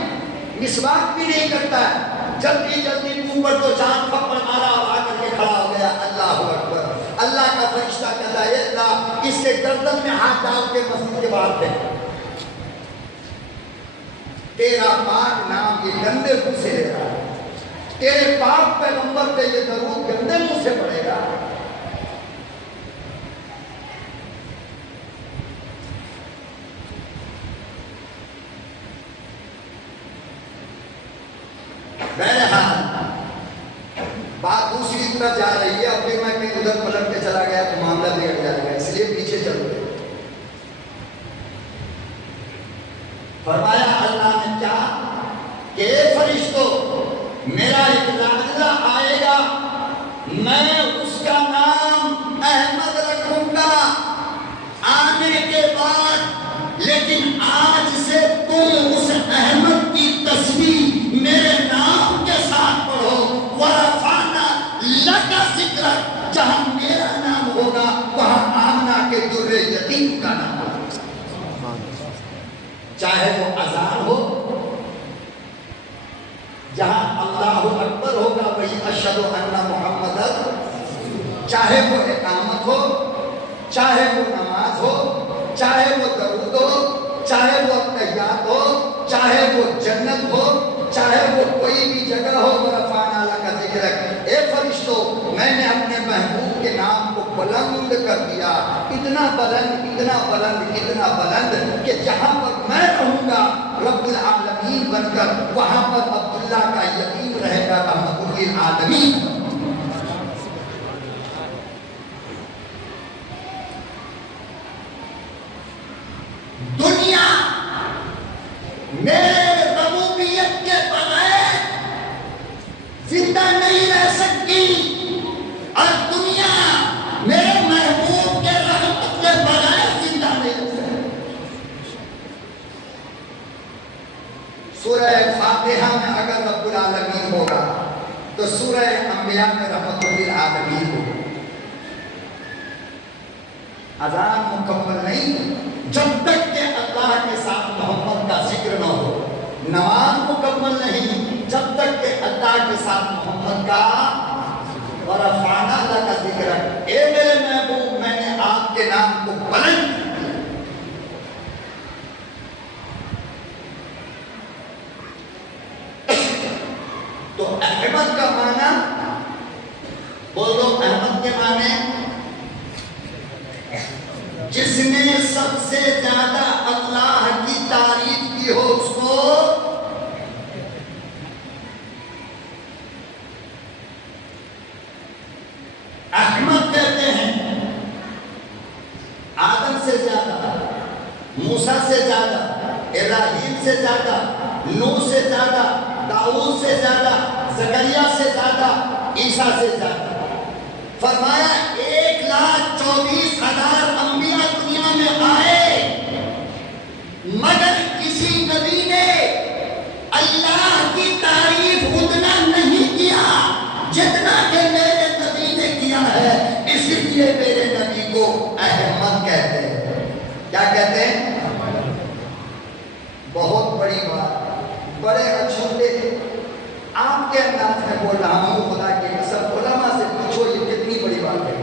مسواک بھی نہیں کرتا ہے، جلدی جلدی منہ پر تو چاند پھپڑ مارا اور آ کر کے کھڑا ہو گیا، اللہ اکبر۔ اللہ کا فرشتہ کہتا ہے اللہ اس کے گردن میں ہاتھ ڈال کے مسجد کے باہر پھینک، تیرا پاک نام یہ گندے منہ سے لے رہا ہے، تیرے پاک پیغمبر پہ یہ درود گندے منہ سے پڑے گا۔ بہرحال بات دوسری طرف جا رہی ہے، اب پھر میں کہیں ادھر پلٹ کے چلا گیا تو معاملہ بگڑ جائے گا، اس لیے پیچھے چلو۔ فرمایا اللہ نے کیا کہ فرشتوں میرا ایک لاڈلا آئے گا، میں اس کا نام احمد رکھوں گا آنے کے بعد، لیکن آج سے تم اس احمد کی تسبیح میرے نام کے ساتھ پڑھو، وَرَفَعْنَا لَكَ ذِكْرَكَ، جہاں میرا نام ہوگا وہاں آمنہ کے در یتیم کا نام ہوگا۔ چاہے وہ اذان ہو، جہاں اللہ اکبر ہوگا وہی اشہد ان محمد، چاہے وہ اقامت ہو، چاہے وہ نماز ہو، چاہے وہ درود ہو، چاہے وہ تحیات ہو، چاہے وہ جنت ہو، چاہے وہ کوئی بھی جگہ ہو، وَرَفَعْنَا لَكَ ذِكْرَكَ۔ اے فرشتوں میں نے اپنے محبوب کے نام کو بلند کر دیا، اتنا بلند، اتنا بلند، اتنا بلند کہ جہاں پر میں رہوں گا رب العالمین بن کر، وہاں پر عبداللہ کا یتیم رہے گا رحمت للعالمین۔ دنیا میرے ربوبیت کے بغیر زندہ نہیں رہ سکتی، اور دنیا سورہ فاتحہ میں اگر رب العالمین ہوگا تو سورہ انبیاء میں رحمت للعالمین ہوگا. اذان مکمل نہیں جب تک کہ اللہ کے ساتھ محمد کا ذکر نہ ہو. نماز مکمل نہیں جب تک کہ اللہ کے ساتھ محمد کا ورفعنا لک ذکرک. اے میرے محبوب میں نے آپ کے نام کو بلند کیا. تو احمد کا معنی بولو. احمد کے معنی جس نے سب سے زیادہ اللہ کی تعریف کی ہو اس کو احمد کہتے ہیں. آدم سے زیادہ، موسیٰ سے زیادہ، ابراہیم سے زیادہ، نوح سے زیادہ، داؤد سے زیادہ، زکریا سے زیادہ، عیسیٰ سے زیادہ. فرمایا 1,24,000 انبیاء دنیا میں آئے مگر کسی نبی نے اللہ کی تعریف اتنا نہیں کیا جتنا کہ میرے نبی نے کیا ہے. اس لیے میرے نبی کو احمد کہتے ہیں. کیا کہتے ہیں؟ بہت بڑی بات، بڑے اچھوتے آپ کے انداز میں بول رہا ہوں. خدا کی قسم علماء سے پوچھو یہ کتنی بڑی بات ہے.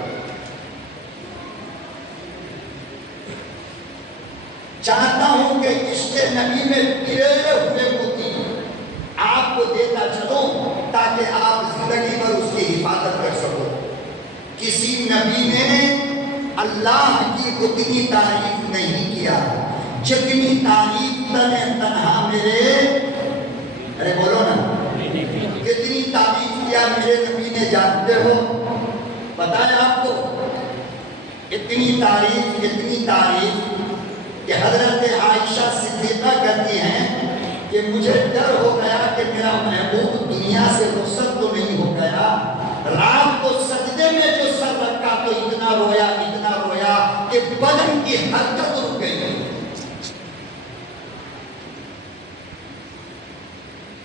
چاہتا ہوں کہ عشق نبی میں گرے ہوئے موتی آپ کو دیتا چلوں تاکہ آپ زندگی بھر اس کی حفاظت کر سکو. کسی نبی نے اللہ کی اتنی تعریف نہیں کیا جتنی تعریف تنہا میرے ارے بولو نا کتنی تعریف کیا میرے نبی نے. جانتے ہو بتایا آپ کو اتنی تعریف کہ حضرت عائشہ صدیقہ کہتی ہیں کہ مجھے ڈر ہو گیا کہ میرا محبوب دنیا سے رخصت تو نہیں ہو گیا. رات کو سجدے میں جو سر رکھا تو اتنا رویا کہ بدن کی حرکت رک گئی.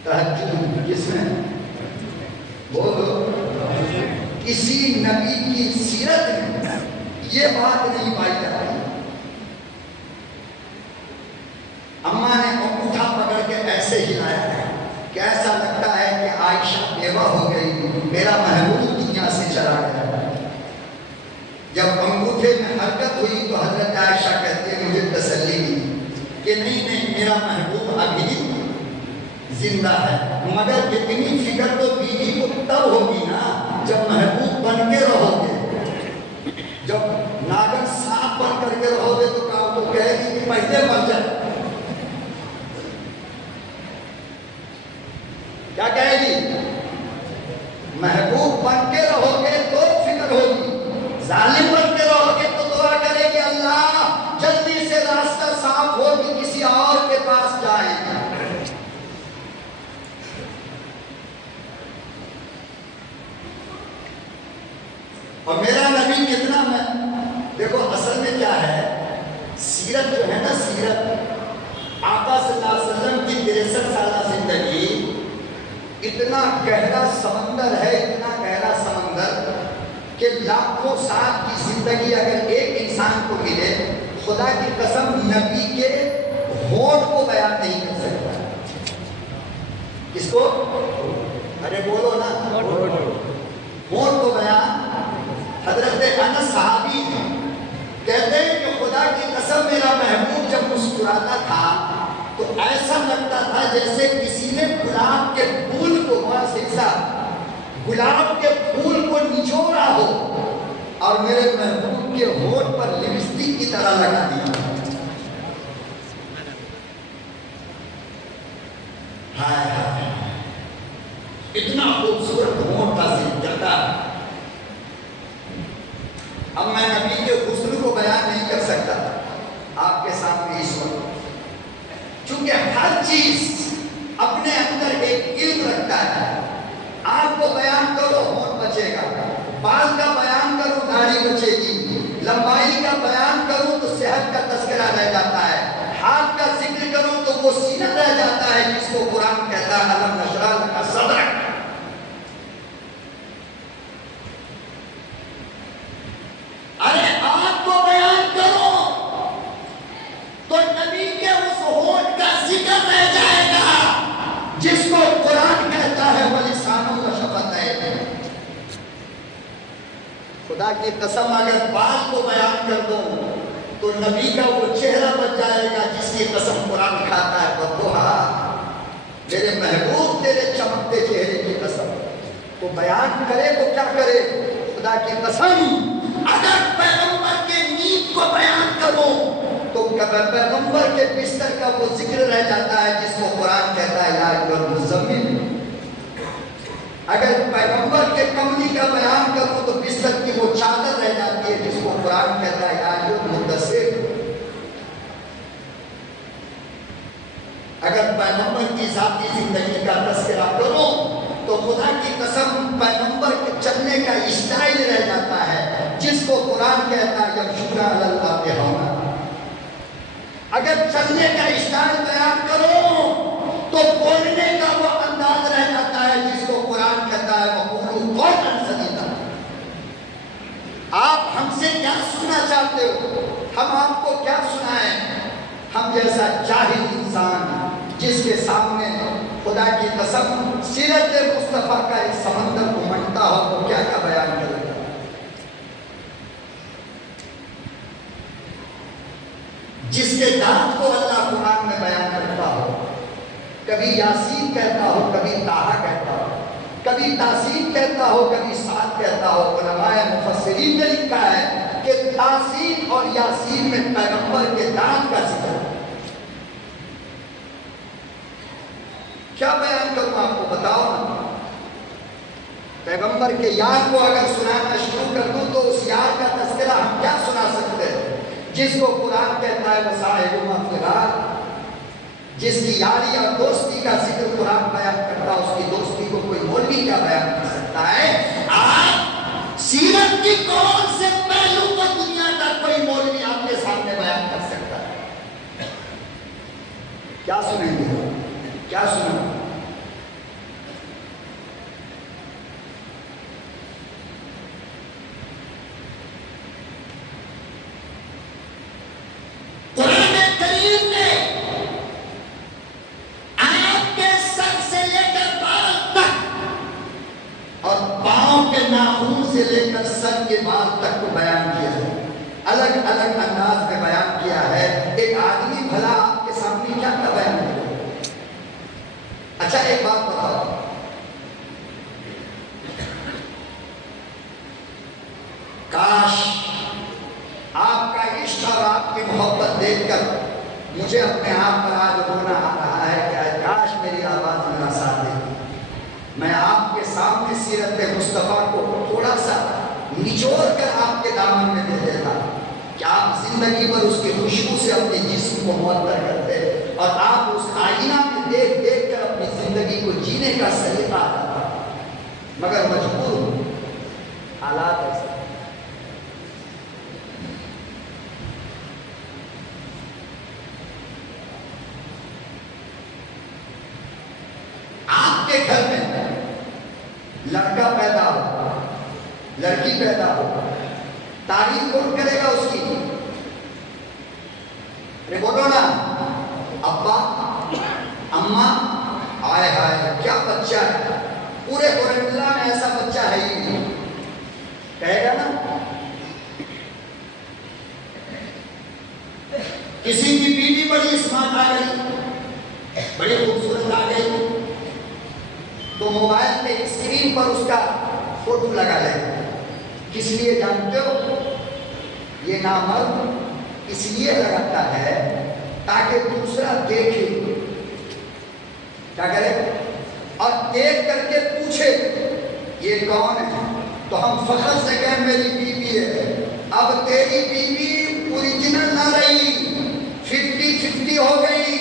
تہجد کس میں بولو. کسی نبی کی سیرت میں یہ بات نہیں پائی جاتی. اماں نے انگوٹھا پکڑ کے ایسے ہلایا ہے کہ ایسا لگتا ہے کہ عائشہ بیوہ ہو گئی، میرا محبوب دنیا سے چلا گیا. جب انگوٹھے میں حرکت ہوئی تو حضرت عائشہ کہتے ہیں مجھے تسلی دی کہ نہیں میرا محبوب ابھی زندہ ہے. مگر اتنی فکر تو بیوی کو تب ہوگی نا جب محبوب بن کے رہو گے. جب ناگر سانپ بن کر کے رہو گے تو کہا تو کہے گی کہ پہلے مر جائے. کیا کہے گی؟ محبوب بن کے رہو گے تو فکر ہوگی، ظالم بن کے رہو گے تو دعا کرے گی اللہ جلدی سے راستہ صاف ہو کہ کسی اور کے پاس جائیں. اور میرا نبی کتنا دیکھو اصل میں کیا ہے سیرت جو ہے نا سیرت آقا صلی اللہ علیہ وسلم کی 63 سالہ زندگی اتنا گہرا سمندر ہے، اتنا گہرا سمندر کہ لاکھوں سال کی زندگی اگر ایک انسان کو ملے خدا کی قسم نبی کے ہونٹ کو بیان نہیں کر سکتا. کس کو؟ ارے بولو نا ہونٹ کو بیان. حضرت انس صحابی کہتے ہیں کہ خدا کی قسم میرا محبوب جب مسکراتا تھا تو ایسا لگتا تھا جیسے کسی نے گلاب کے پھول کو گلاب کے پھول کو نچوڑا ہو اور میرے محبوب کے ہونٹ پر لپسٹک کی طرح لگا دیا. ہائے ہائے اتنا خوبصورت ہونٹ تھا زندگی. اب میں نبی کے حسن کو بیان نہیں کر سکتا آپ کے سامنے اس وقت چونکہ ہر چیز اپنے اندر ایک علم رکھتا ہے. آپ کو بیان کرو ہونٹ بچے گا، بال کا بیان کرو داڑھی بچے گی، لمبائی کا بیان کروں تو صحت کا تذکرہ رہ جاتا ہے، ہاتھ کا ذکر کروں تو وہ سینہ رہ جاتا ہے جس کو قرآن کہتا ہے الم نشرح لک صدرک۔ ارے آپ کو بیان کرو تو نبی کے اس ہونٹ کا ذکر رہ جائے گا جس کو قرآن کہتا ہے وَلِسَانٌ وَشَفَتَيْنِ۔ خدا کی قسم اگر بات کو بیان کر دو تو نبی کا وہ چہرہ بچ جائے گا جس کی قسم قرآن کھاتا ہے وَالضُّحَىٰ، میرے محبوب تیرے چمکتے چہرے کی قسم۔ وہ بیان کرے تو کیا کرے؟ خدا کی قسم اگر پیغمبر کے نیند کو بیان کرو تو پیغمبر کے بستر کا وہ ذکر رہ جاتا ہے جس کو قرآن کہتا ہے یا ایھا المزمل۔ اگر پیغمبر کے کملی کا بیان کرو تو بستر کی وہ چادر رہ جاتی ہے جس کو قرآن کہتا ہے یا ایھا المدثر۔ اگر پیغمبر کی ذاتی زندگی کا تذکرہ کرو تو خدا کی قسم پیغمبر کے چلنے کا اسٹائل رہ جاتا ہے جس کو قرآن کہتا ہے یمشون علی الارض ہونا۔ اگر چلنے کا اسٹائل بیان کرو تو بولنے کا وہ انداز رہ جاتا ہے جس کو قرآن کہتا ہے وَقُولُوا قَوْلًا سَدِيدًا۔ آپ ہم سے کیا سننا چاہتے ہو؟ ہم آپ کو کیا سنائیں؟ ہم جیسا جاہل انسان جس کے سامنے خدا کی قسم سیرت مصطفیٰ کا ایک سمندر گھمٹتا ہو تو کیا کیا بیان کرے گا؟ جس کے ذات کو اللہ قرآن میں بیان کرتا ہو، کبھی یاسین کہتا ہو، کبھی طٰہٰ کہتا ہو، کبھی تاسین کہتا ہو، کبھی صاد کہتا ہو۔ علماء مفسرین نے لکھا ہے کہ تاسین اور یاسین میں پیغمبر کے دانت کا ذکر ہے۔ کیا بیان کروں آپ کو بتاؤ نا؟ پیغمبر کے یار کو اگر سنانا شروع کر دوں تو اس یار کا تذکرہ ہم کیا سنا سکتے ہیں جس کو قرآن کہتا ہے وَصَاحِبُهُمَا فِي الْغَارِ۔ جس کی یاری اور دوستی کا ذکر قرآن بیان کرتا ہے، اس کی دوستی کو کوئی مولوی کیا بیان کر سکتا ہے؟ آپ سیرت کی کون سے پہلو کو دنیا کا کوئی مولوی آپ کے سامنے بیان کر سکتا ہے؟ کیا سنیں گے؟ کیا سنیں؟ قرآن کریم نے آپ کے سر سے لے کر بال تک اور پاؤں کے ناخن سے لے کر سر کے بال تک کو بیان کیا ہے، الگ الگ انداز میں بیان کیا ہے۔ ایک آدمی بھلا آپ کے سامنے کیا کیا بیان کیا؟ اچھا ایک بات بتاؤ، کاش آپ کا عشق اور آپ کی محبت دیکھ کر مجھے اپنے آپ پر آج رونا آ رہا ہے کہ کاش میری آواز میرا ساتھ دیتی، میں آپ کے سامنے سیرت مصطفیٰ کو تھوڑا سا نچوڑ کر آپ کے دامن میں دے دیتا کہ آپ زندگی پر اس کی خوشبو سے اپنے جسم کو معطر کرتے اور آپ اس آئینہ میں دیکھ دیکھ کر اپنی زندگی کو جینے کا سلیقہ آتا، مگر مجبور ہوں، حالات ایسا۔ آپ کے گھر میں لڑکا پیدا ہو، لڑکی پیدا ہو، تعریف کون کرے گا اس کی؟ ارے بولو نا، ابا، اماں، آئے ہائے کیا بچہ ہے، پورے کورنٹلا میں ایسا بچہ ہے ہی نہیں، کہے گا نا؟ کسی کی بیوی بڑی اسمارٹ آ گئی، بڑی خوبصورت آ گئی تو موبائل پہ اسکرین پر اس کا فوٹو لگا لے، کس لیے جانتے ہو؟ یہ نامرد اس لیے لگاتا ہے تاکہ دوسرا دیکھے، کیا کرے؟ اور دیکھ کر کے پوچھے یہ کون ہے، تو ہم فخر سے کہیں میری بیوی ہے۔ اب تیری بیوی اوریجنل نہ رہی، 50-50 ہو گئی،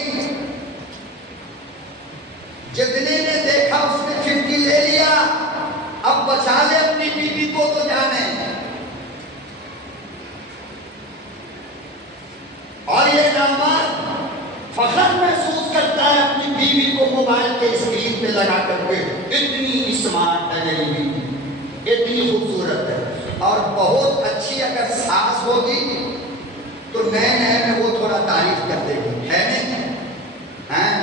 جتنے نے دیکھا اس نے 50 لے لیا، اب بچا لے اپنی بیوی کو تو جانے۔ اور یہ نامرد فخر محسوس موبائل کے اسکرین پہ لگا کر کے اتنی اسمارٹ ہے میری بیٹی، اتنی خوبصورت ہے، اور بہت اچھی اگر ساس ہوگی تو نئے میں وہ تھوڑا تعریف کر دے گی، ہے نہیں؟ ہاں،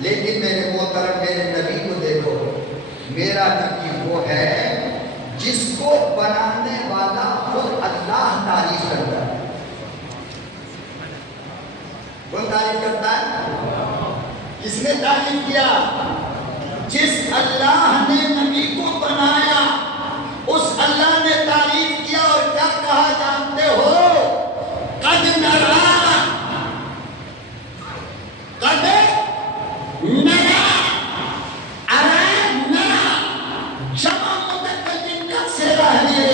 لیکن میرے محترم میرے نبی کو دیکھو، میرا نبی وہ ہے جس کو بنانے والا خود اللہ تعریف کرتا ہے۔ کون تعریف کرتا ہے؟ کس نے تعریف کیا؟ جس اللہ نے نبی کو بنایا اس اللہ نے تعریف کیا، اور کیا کہا جانتے ہو؟ قد نرا، قد نرا، ارا نرا، جمع متکلم کا صیغہ ہے۔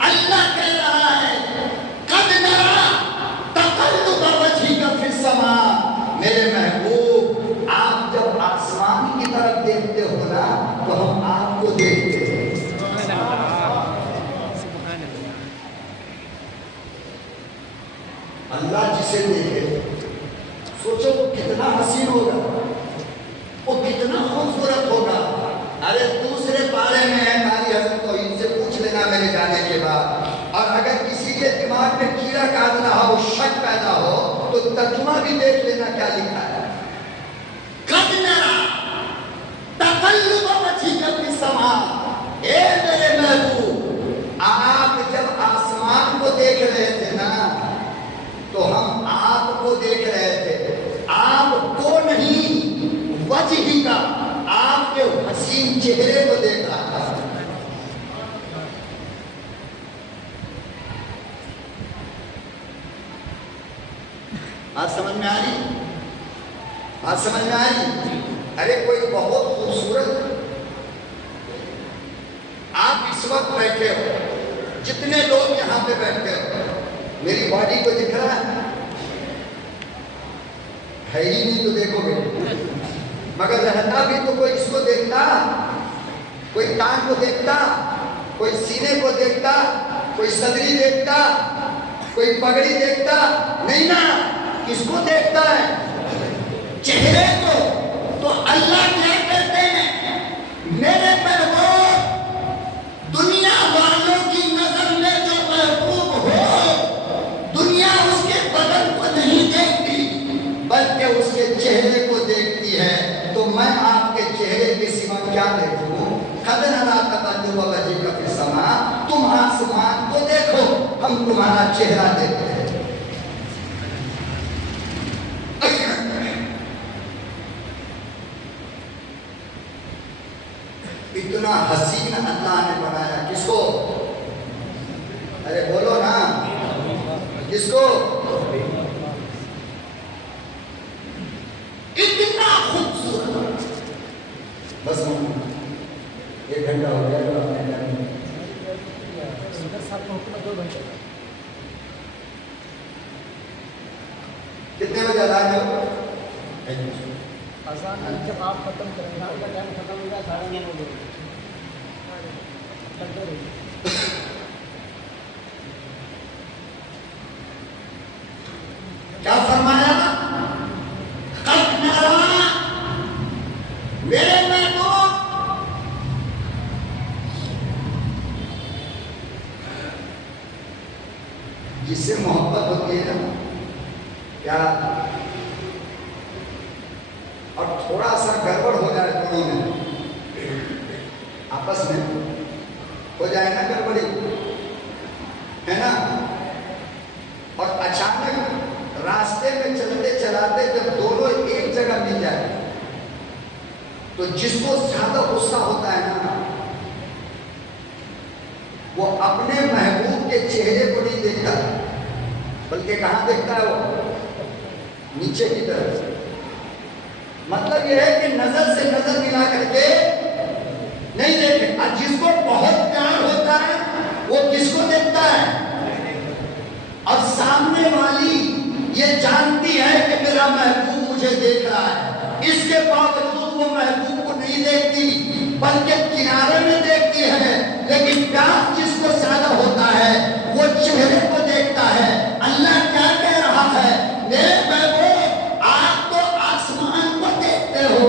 اللہ کہہ رہا ہے قد نرا تقلب وجہک فی السماء، میرے محبوب آپ جب آسمان کی طرف دیکھتے ہو نا تو ہم آپ کو دیکھتے ہیں۔ اللہ جسے دیکھے سوچو وہ کتنا حسین ہوگا، وہ کتنا خوبصورت ہوگا۔ ارے دوسرے بارے میں ہے ہماری حضرت توحید سے پوچھ لینا میرے جانے کے بعد، اور اگر کسی کے دماغ میں کیڑا کاٹنا ہو، شک پیدا ہو تو ترجمہ بھی دیکھ لینا کیا لکھا ہے۔ قد نرا تقلب وجہک فی السماء، اے میرے محبوب آپ جب آسمان کو دیکھ رہے تھے نا تو ہم آپ کو دیکھ رہے تھے، آپ کو نہیں، وجہ کا، آپ کے حسین چہرے کو دیکھ رہا تھا۔ بات سمجھ میں آ رہی؟ بات سمجھ میں آئی؟ ارے کوئی بہت خوبصورت، آپ اس وقت بیٹھے ہو، جتنے لوگ یہاں پہ بیٹھے ہو، میری باڈی کو دکھ رہا ہے ہی نہیں تو دیکھو گے، مگر رہتا بھی تو کوئی اس کو دیکھتا، کوئی ٹانگ کو دیکھتا، کوئی سینے کو دیکھتا، کوئی صدری دیکھتا، کوئی پگڑی دیکھتا، نہیں نا، کس کو دیکھتا ہے؟ چہرے کو۔ تو اللہ کیا کہتے ہیں؟ میرے محبوب دنیا والوں کی نظر میں جو محبوب ہو، دنیا اس کے بدن کو نہیں دیکھتی بلکہ اس کے چہرے کو دیکھتی ہے، تو میں آپ کے چہرے کے سوا کیا دیکھوں؟ قد نرا تقلب وجہک فی السماء، تم آسمان کو دیکھو، ہم تمہارا چہرہ دیکھتے ہیں۔ اتنا حسین اللہ نے بنایا، کس کو؟ ارے بولو نا، کس کو؟ اتنا خوبصورت۔ بس ایک گھنٹہ ہو گیا تو آپ نے کتنے بجے اذان ہو؟ اذان جب آپ ختم کریں گے، آپ کا ٹائم ختم ہو جائے 9:30 بجے کرتے رہیے۔ کیا فرمایا؟ قد نرا، میرے محبوب جس سے محبت ہوتی ہے نا، کیا اور تھوڑا سا گڑبڑ ہو جائے دونوں میں، آپس میں ہو جائے نا گڑبڑی، ہے نا، اور اچانک راستے میں چلتے چلاتے جب دونوں ایک جگہ مل جائے تو جس کو زیادہ غصہ ہوتا ہے نا وہ اپنے محبوب کے چہرے کو نہیں دیکھتا، بلکہ کہاں دیکھتا ہے؟ وہ نیچے کی طرف۔ مطلب یہ ہے کہ نظر سے نظر ملا کر کے نہیں دیکھے، اور جس کو بہت پیار ہوتا ہے وہ کس کو دیکھتا ہے؟ اور سامنے والی یہ جانتی ہے کہ میرا محبوب مجھے دیکھ رہا ہے، اس کے باوجود وہ محبوب کو نہیں دیکھتی بلکہ کنارے میں دیکھتی ہے، لیکن پیار جس کو زیادہ ہوتا ہے وہ چہرے کو دیکھتا ہے۔ اللہ کیا کہہ رہا ہے؟ میرے محبوب آپ تو آسمان کو دیکھتے ہو،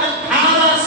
18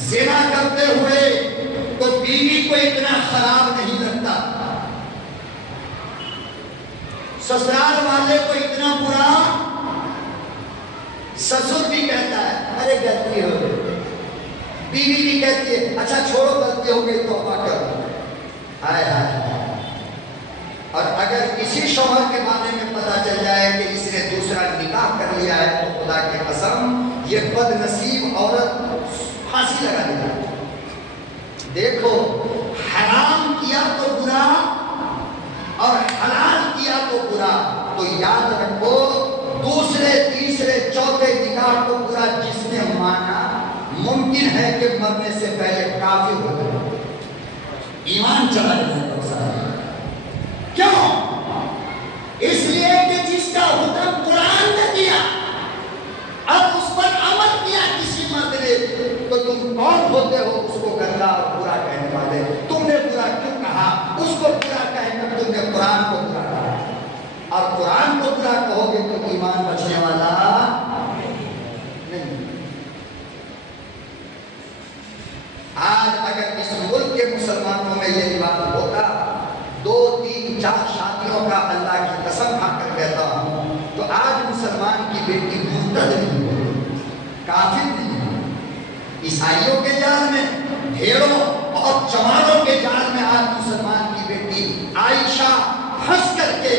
زنا کرتے ہوئے تو بیوی کو اتنا خراب نہیں لگتا، سسرال والے کو اتنا برا سسر بھی کہتا ہے، ارے غلطی ہو گئی، بیوی بھی کہتی ہے اچھا چھوڑو غلطی ہو گئی توبہ کرو، ہائے ہائے۔ اور اگر کسی شوہر کے بارے میں پتا چل جائے کہ اس نے دوسرا نکاح کر لیا ہے تو خدا کی قسم یہ بد نصیب عورت پھانسی لگا دے گی۔ دیکھو حرام کیا تو برا اور حلال کیا تو برا، تو یاد رکھو دوسرے تیسرے چوتھے نکاح کو برا جس نے مانا ممکن ہے کہ مرنے سے پہلے کافر ہو جائے، ایمان چلا جائے۔ کیوں؟ اس لیے کہ جس کا حکم قرآن نے دیا اب اس پر عمل کیا کسی مرد نے، تو تم کون ہوتے ہو اس کو گندا اور برا کہنے والے؟ تم نے برا کیوں کہا؟ اس کو برا کہہ کر تم نے قرآن کو برا کہا، اور قرآن کو برا کہو گے تو ایمان بچنے والا نہیں۔ آج اگر اس ملک کے مسلمانوں میں یہ بات ہوتا 2 3 4 شادیوں کا اللہ کی قسم کھا کر کہتا ہوں تو آج مسلمان کی بیٹی مرتد نہیں ہوگی، کافر نہیں ہوگی۔ عیسائیوں کے جال میں، بھیڑوں اور چماروں کے جال میں آج مسلمان کی بیٹی عائشہ پھنس کر کے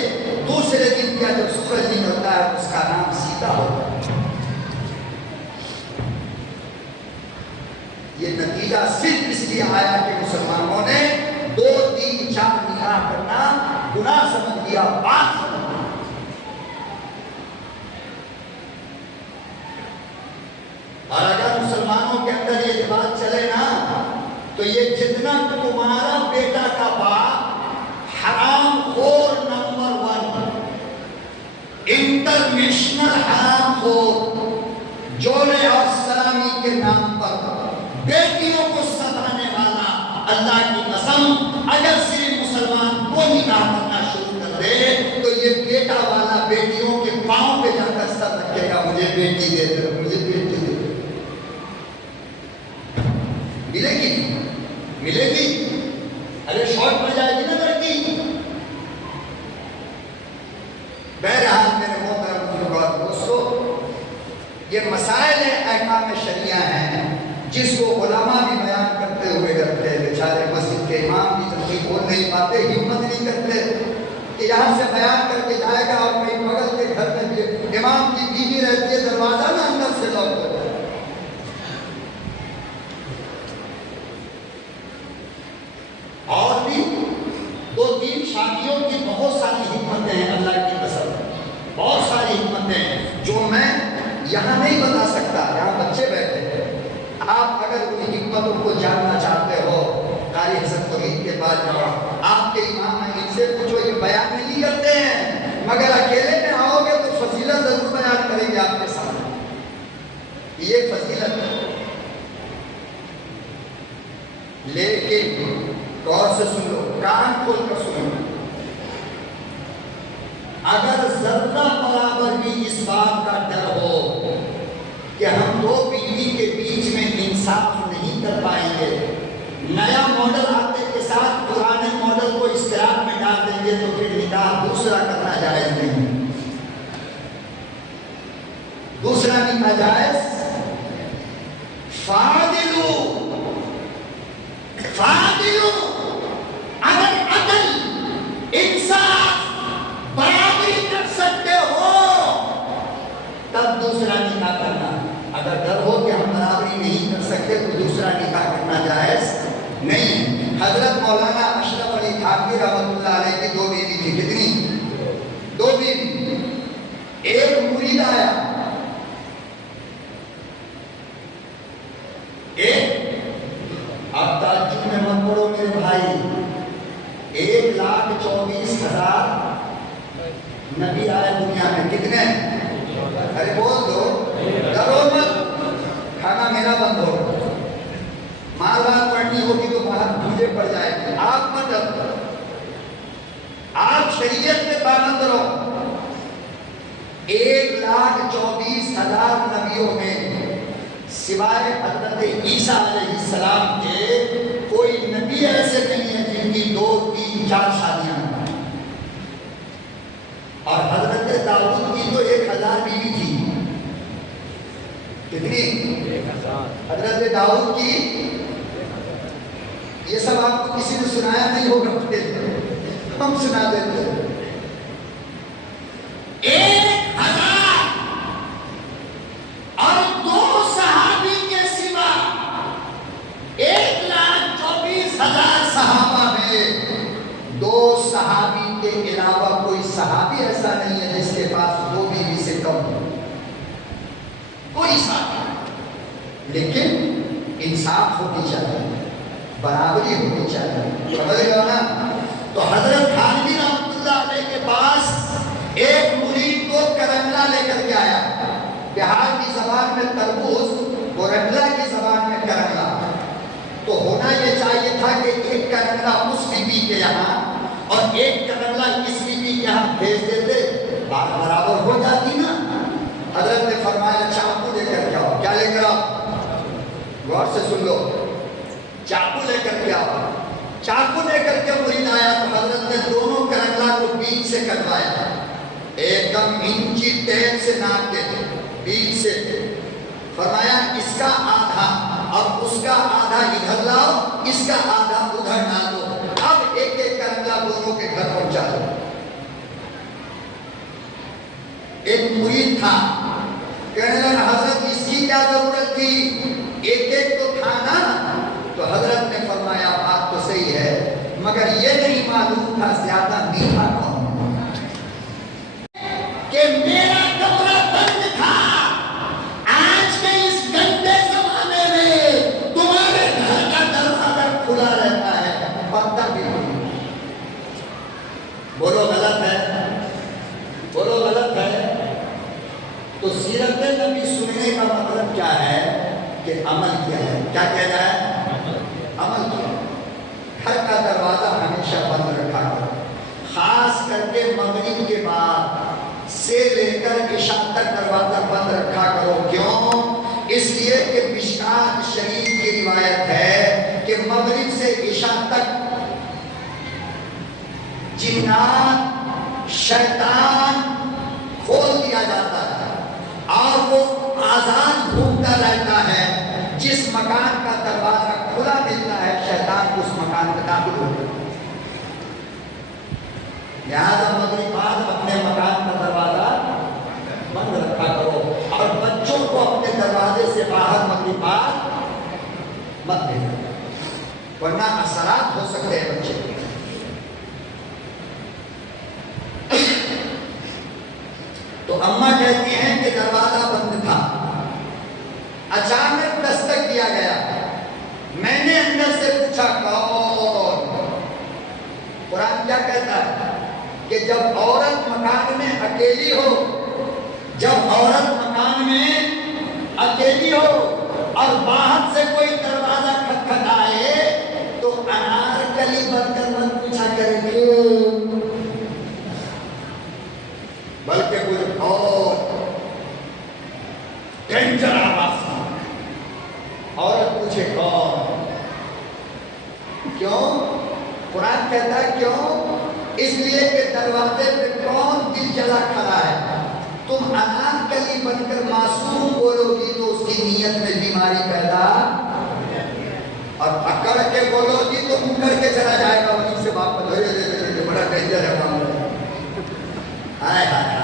دوسرے دن کیا جب سورج نکلتا ہے اس کا نام سیتا ہوتا ہے۔ یہ نتیجہ صرف اس لیے آیا کہ مسلمانوں نے 2 3 4 نکاح کرنا گناہ سمجھ لیا، بات سمجھ لیا۔ اور اگر مسلمانوں کے اندر یہ بات چلے نا تو یہ جتنا تمہارا بیٹا کا باپ حرام خور نمبر 1، انٹرنیشنل حرام خور، جولے اور سلامی کے نام پر بیٹیوں کو ستانے والا، اللہ کی قسم اگر صرف مسلمان کو نکاح کرنا شروع کر دے تو یہ بیٹا والا بیٹیوں کے پاؤں پہ جا کر سر رکھے گا، مجھے بیٹی دے دے، مجھے بیٹی دے دے۔ ملے گی؟ ملے گی؟ ارے شارٹ پڑ جائے گی نا لڑکی۔ بہرحال میرے محترم بزرگوں اور دوستو، یہ مسائل احکام شریعہ ہیں جس کو علماء بھی بیان کرتے ہوئے ڈرتے ہیں، بیچارے مسجد کے امام بھی جلدی بول نہیں پاتے، ہمت نہیں کرتے کہ یہاں سے بیان کر کے جائے گا اور کہیں بغل کے گھر میں بھی امام کی بیوی رہتی ہے، دروازہ نہ اندر سے لاک ہو جائے۔ اور بھی 2 3 شادیوں کی بہت ساری حکمتیں ہیں، اللہ کی قسم بہت ساری حکمتیں ہیں جو میں یہاں نہیں بتا سکتا، یہاں بچے بیٹھے ہیں۔ آپ اگر ان حکمتوں کو جاننا چاہتے ہو قاری حسن توحید کے بعد جاؤ، آپ کے امام ہیں، ان سے پوچھو، یہ بیان نہیں کرتے ہیں مگر اکیلے میں آؤ گے تو فضیلت ضرور بیان کریں گے آپ کے سامنے، یہ فضیلت ہے۔ لیکن غور سے سن لو، کان کھول کر سنو، اگر ذرہ برابر بھی اس بات کا ڈر ہو کہ ہم 2 بیوی کے بیچ میں انصاف نہیں کر پائیں گے، نیا ماڈل آتے کے ساتھ پرانے ماڈل کو اشتراک میں ڈال دیں گے تو پھر نکاح دوسرا کرنا جائز نہیں، دوسرا نکاح جائز۔ فاضلو اگر عدل انصاف برابری کر سکتے ہو تب دوسرا نکاح کرنا، اگر ڈر ہو کہ ہم برابری نہیں کر سکتے تو دوسرا نکاح کرنا جائز نہیں۔ حضرت مولانا اشرف علی تھانوی رحمۃ اللہ علیہ کی 2 بیوی تھی، کتنی؟ 2 بیوی۔ ایک مرید آیا، اب تعجب میں مت پڑو میرے بھائی، 1,24,000 نبی آئے دنیا میں، کتنے؟ ارے بول دو، ڈرو مت، کھانا میرا بند ہوگا، مار پڑھنی ہوگی تو باہر بھوجے پڑ جائے گی، آپ مت ڈرو، آپ شریعت میں پابند رہو۔ 1,24,000 نبیوں میں سوائے حضرت عیسیٰ علیہ السلام کے کوئی نبی ایسے نہیں ہے جن کی 2 3 4 شادیاں نہ ہوں۔ اور حضرت داؤد کی تو 1000 بیوی تھی۔ کتنی؟ حضرت داؤد کی، یہ سب آپ کو کسی نے سنایا نہیں ہوگا، ہم سنا دیتے ہیں۔ 1000 اور 2 صحابی کے سوا 1,24,000 صحابہ میں 2 صحابی کے علاوہ کوئی صحابی ایسا نہیں ہے جس کے پاس 2 بیوی سے کم ہو، کوئی صحابی۔ لیکن انصاف ہونی چاہیے، برابری ہونی چاہیے، سمجھ گئے نا؟ تو حضرت خانوی رحمۃ اللہ علیہ کے پاس ایک مرید کو کرنگلا لے کر کے آیا، بہار کی زبان میں تربوز، گورنڈلا کی زبان میں کرنگلا۔ تو ہونا یہ چاہیے تھا کہ ایک کرنگلا اس بی بی کے یہاں اور ایک کرنگلا اس بی بی کے یہاں بھیج دیتے، بات برابر ہو جاتی نا۔ حضرت نے فرمایا چاقو لے کر کے آؤ۔ کیا لے کر آؤ؟ غور سے سن لو، چاقو لے کر کے آؤ۔ چاقو لے کر کے مرید آیا تو حضرت نے دونوں کرنگلا کو بیچ سے کٹوایا، ایک دم انچی ٹیپ سے ناپ کے بیچ سے، فرمایا اس کا آدھا اور اس کا آدھا ادھر لاؤ، اس کا آدھا ادھر ڈال دو، اب ایک ایک کرنگلا دونوں کے گھر پہنچا دو۔ ایک مرید تھا، کہنے لگا حضرت اس کی کیا ضرورت تھی، ایک ایک تو تھا نا۔ تو حضرت نے فرمایا بات تو صحیح ہے، مگر یہ نہیں معلوم تھا زیادہ میٹھا کون کہ میرا کمرہ بند تھا۔ آج کے اس گندے زمانے میں تمہارے گھر کا دروازہ کھلا رہتا ہے، پردہ بھی نہیں۔ بولو غلط ہے، بولو غلط ہے۔ تو سیرت نبی سننے کا مطلب کیا ہے کہ عمل کیا ہے۔ کیا کہنا ہے؟ عمل کیا۔ گھر کا دروازہ ہمیشہ بند رکھا کرو، خاص کر کے مغرب کے بعد سے لے کر عشاء تک دروازہ بند رکھا کرو۔ کیوں؟ اس لیے کہ مشکات شریف کی روایت ہے کہ مغرب سے عشاء تک جنات شیطان کھول دیا جاتا ہے اور وہ آزاد گھومتا رہتا ہے۔ جس مکان کا دروازہ کھلا ملتا ہے شیطان اس مکان میں داخل ہوتا ہے۔ لہذا مغرب بعد اپنے مکان کا دروازہ بند رکھا کرو اور بچوں کو اپنے دروازے سے باہر مغرب بعد مت بھیجو، ورنہ اثرات ہو سکتے ہیں بچے کے۔ تو اماں کہتی ہیں کہ دروازہ بند تھا، اچانک دستک دیا گیا، میں نے اندر سے پوچھا کون؟ قرآن کیا کہتا ہے کہ جب عورت مکان میں اکیلی ہو، جب عورت مکان میں اکیلی ہو اور باہر سے کوئی دروازہ کھٹکھٹائے تو انارکلی بن کر مت پوچھا کرے گی، بلکہ کچھ اور ڈینجر آواز عورت پوچھے کون؟ کیوں؟ قرآن کہتا ہے کیوں؟ اس لیے کہ دروازے پہ کون دل جلا کھڑا ہے۔ تم انارکلی بن کر معصوم بولو گی تو اس کی نیت میں بیماری پیدا، اور اکڑ کے بولو گی تو مکر کے چلا جائے گا، وہیں سے واپس بڑا ڈینجر ہے کام۔ ہائے ہائے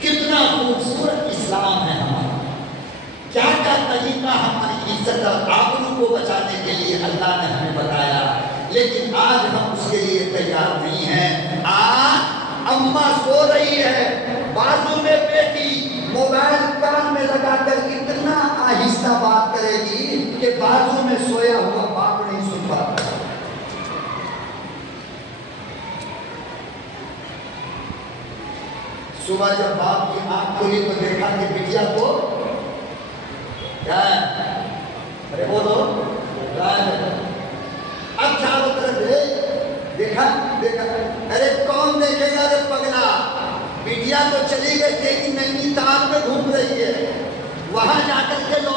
کتنا خوبصورت اسلام ہے ہمارا، کیا کیا طریقہ ہماری عزت اور آبرو کو بچانے کے لیے اللہ نے ہمیں بتایا، لیکن آج ہم اس کے لیے تیار نہیں ہیں۔ آج اماں سو رہی ہے، بازو میں بیٹی موبائل کان میں لگا کر اتنا آہستہ بات کرے گی کہ بازو میں سویا ہوا باپ نہیں سن پاتا۔ صبح جب باپ کی آنکھ کھلی تو دیکھا کہ بٹیا کو کیا ہے، ارے بولو اب چاروں طرف دیکھا دیکھا، ارے کون دیکھے گا رے پگلا، بٹیا تو چلی گئی تیری نینی تال میں گھوم رہی ہے، وہاں جا کر کے لوگ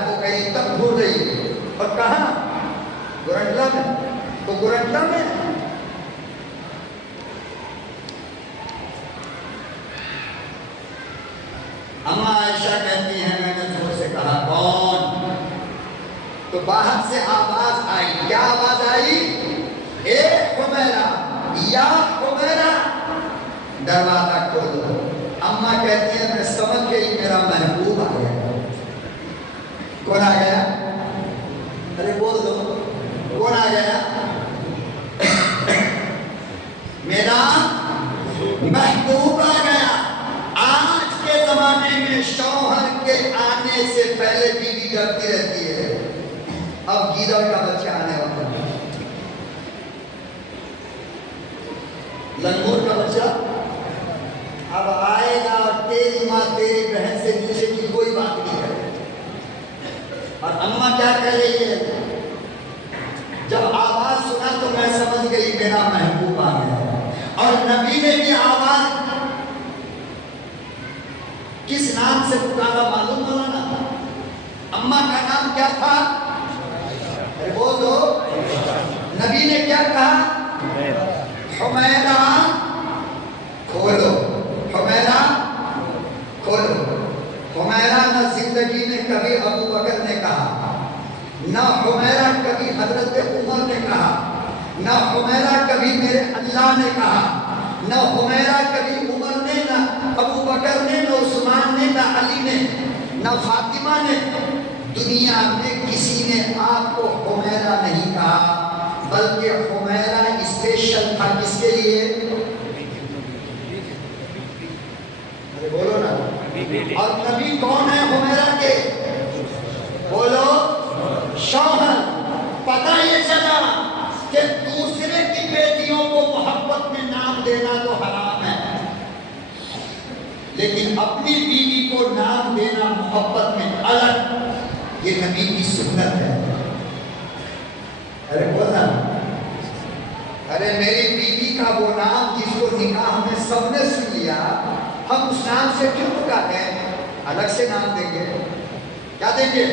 غائب ہو گئی تب ڈھونڈ رہی، اور کہاں؟ گورنٹلا میں. تو گورنٹلا میں اما عائشہ کہتی ہیں میں نے زور سے کہا کون؟ تو باہر سے آواز آئی. کیا آواز آئی؟ اے حمیرہ یا حمیرہ دروازہ کھولو. اما کہتی ہیں میں سمجھ گئی میرا محبوب آ گیا. کون آ گیا؟ ارے بول دو کون آ گیا؟ میرا محبوب آ گیا. آج کے زمانے میں شوہر کے آنے سے پہلے بیوی ڈرتی رہتی ہے اب گیدڑ کا بچہ آنے والا ہے. لنگور کا بچہ اب آئے گا اور تیری ماں تیری بہن سے نیچے کی کوئی بات نہیں کرے. اور اماں کیا کہہ رہی ہے؟ جب آواز سنا تو میں سمجھ گئی میرا محبوب آ گیا. اور نبی نے بھی آواز کس نام سے پکارا معلوم مولانا؟ اماں کا نام کیا تھا؟ بول دو. نبی نے کیا کہا؟ حمیرہ کھولو. حمیرہ کھولو. حمیرہ نہ زندگی میں کبھی ابو بکر نے کہا، نہ حمیرہ کبھی حضرت عمر نے کہا، نہ حمیرہ کبھی میرے اللہ نے کہا، نہ حمیرہ کبھی عمر نے، نہ ابو بکر نے، نہ عثمان نے، نہ علی نے، نہ فاطمہ نے. دنیا میں کسی نے آپ کو حمیرہ نہیں کہا، بلکہ حمیرہ اسپیشل تھا کس کے لیے؟ ارے بولو نا. اور نبی کون ہے حمیرہ کے؟ بولو شوہر. پتہ یہ چلا کہ دوسرے کی بیٹیوں کو محبت میں نام دینا تو حرام ہے، لیکن اپنی بیوی کو نام دینا محبت میں الگ، یہ نبی کی سنت ہے. ارے بولنا. ارے میری بیوی کا وہ نام جس کو نکاح میں سب نے سن لیا، ہم اس نام سے کیوں پکارتے ہیں؟ الگ سے نام دیں گے. کیا دیں گے؟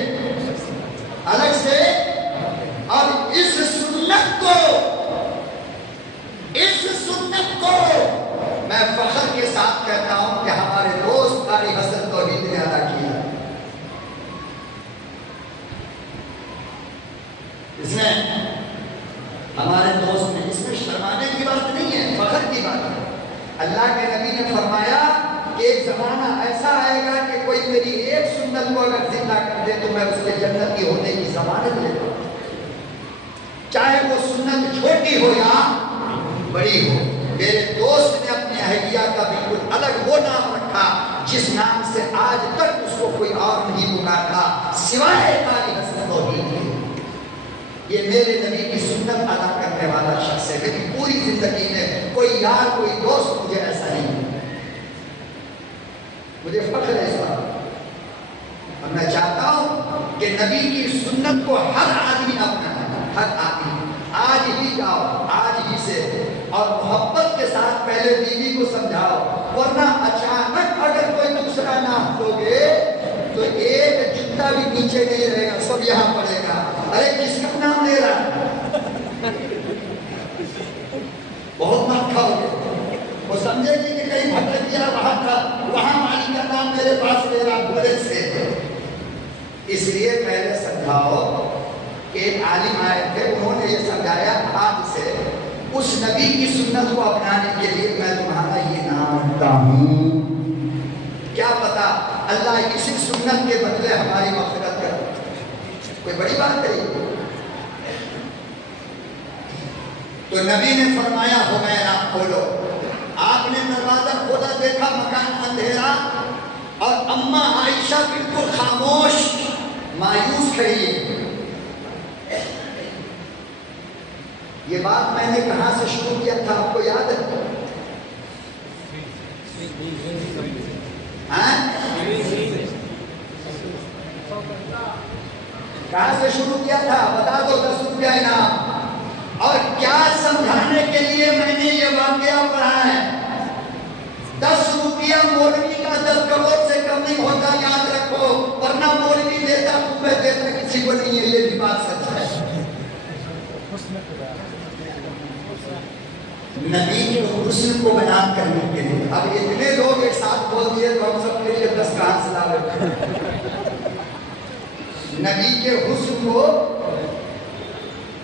الگ سے. اور اس سنت کو میں فخر کے ساتھ کہتا ہوں کہ ہمارے دوست قاری حسن توحید نے ادا کیا. اس میں ہمارے دوست نے، اس میں شرمانے کی بات نہیں ہے، فخر کی بات ہے. اللہ کے نبی نے فرمایا کہ ایک زمانہ ایسا آئے گا کہ کوئی میری ایک سنت کو اگر زندہ کر دے تو میں اس کے جنتی ہونے کی ضمانت لیتا ہوں، چاہے وہ سنت چھوٹی ہو یا بڑی ہو. میرے دوست نے اپنی اہلیہ کا بالکل الگ وہ نام رکھا جس نام سے آج تک اس کو کوئی اور نہیں پکارتا سوائے قاری حسن توحید کے. یہ میرے نبی کی سنت ادا کرنے والا شخص ہے. میری پوری زندگی میں کوئی یار کوئی دوست مجھے ایسا نہیں. مجھے فخر ہے اس بات. اور میں چاہتا ہوں کہ نبی کی سنت کو ہر آدمی اپنائے، ہر آدمی. آج ہی جاؤ، آج ہی سے، اور محبت کے ساتھ پہلے بیوی کو سمجھاؤ، ورنہ اچانک اگر کوئی دوسرا نام دو گے تو ایک جتنا بھی نیچے نہیں رہے گا، سب یہاں پڑے گا. ارے کس کا نام لے رہا ہے؟ بہت مت کھاؤ گے. وہ سمجھے گی کہ کہیں بھٹک گیا وہاں مالی کا نام میرے پاس لے رہا بولے سے. اس لیے پہلے سمجھاؤ کہ ایک عالم آئے تھے، انہوں نے یہ سمجھایا آج سے اس نبی کی سنت کو اپنانے کے لیے میں تمہارا یہ نام رکھتا ہوں. کیا پتا اللہ اسی سنت کے بدلے ہماری مغفرت کرے. کوئی بڑی بات ہے. تو نبی نے فرمایا حمیرہ کھولو. آپ نے دروازہ کھولا، دیکھا مکان اندھیرا، اور اماں عائشہ بالکل خاموش مایوس کھڑی ہے. یہ بات میں نے کہاں سے شروع کیا تھا آپ کو یاد ہے؟ کہاں سے شروع کیا تھا بتا دو. 10 روپیہ انعام. اور کیا سمجھانے کے لیے میں نے یہ واقعہ پڑھا ہے؟ 10 روپیہ مولوی کا 10 کروڑ سے کم نہیں ہوتا، یاد رکھو، ورنہ مولوی دیتا تمہیں دیتا کسی کو نہیں ہے، یہ بھی بات سچ ہے۔ نبی کے حسن کو بیان کرنے کے لیے اب اتنے لوگ ایک ساتھ بول دیے تو ہم سب کے لیے 10 کہاں سے لا رہے نبی کے حسن کو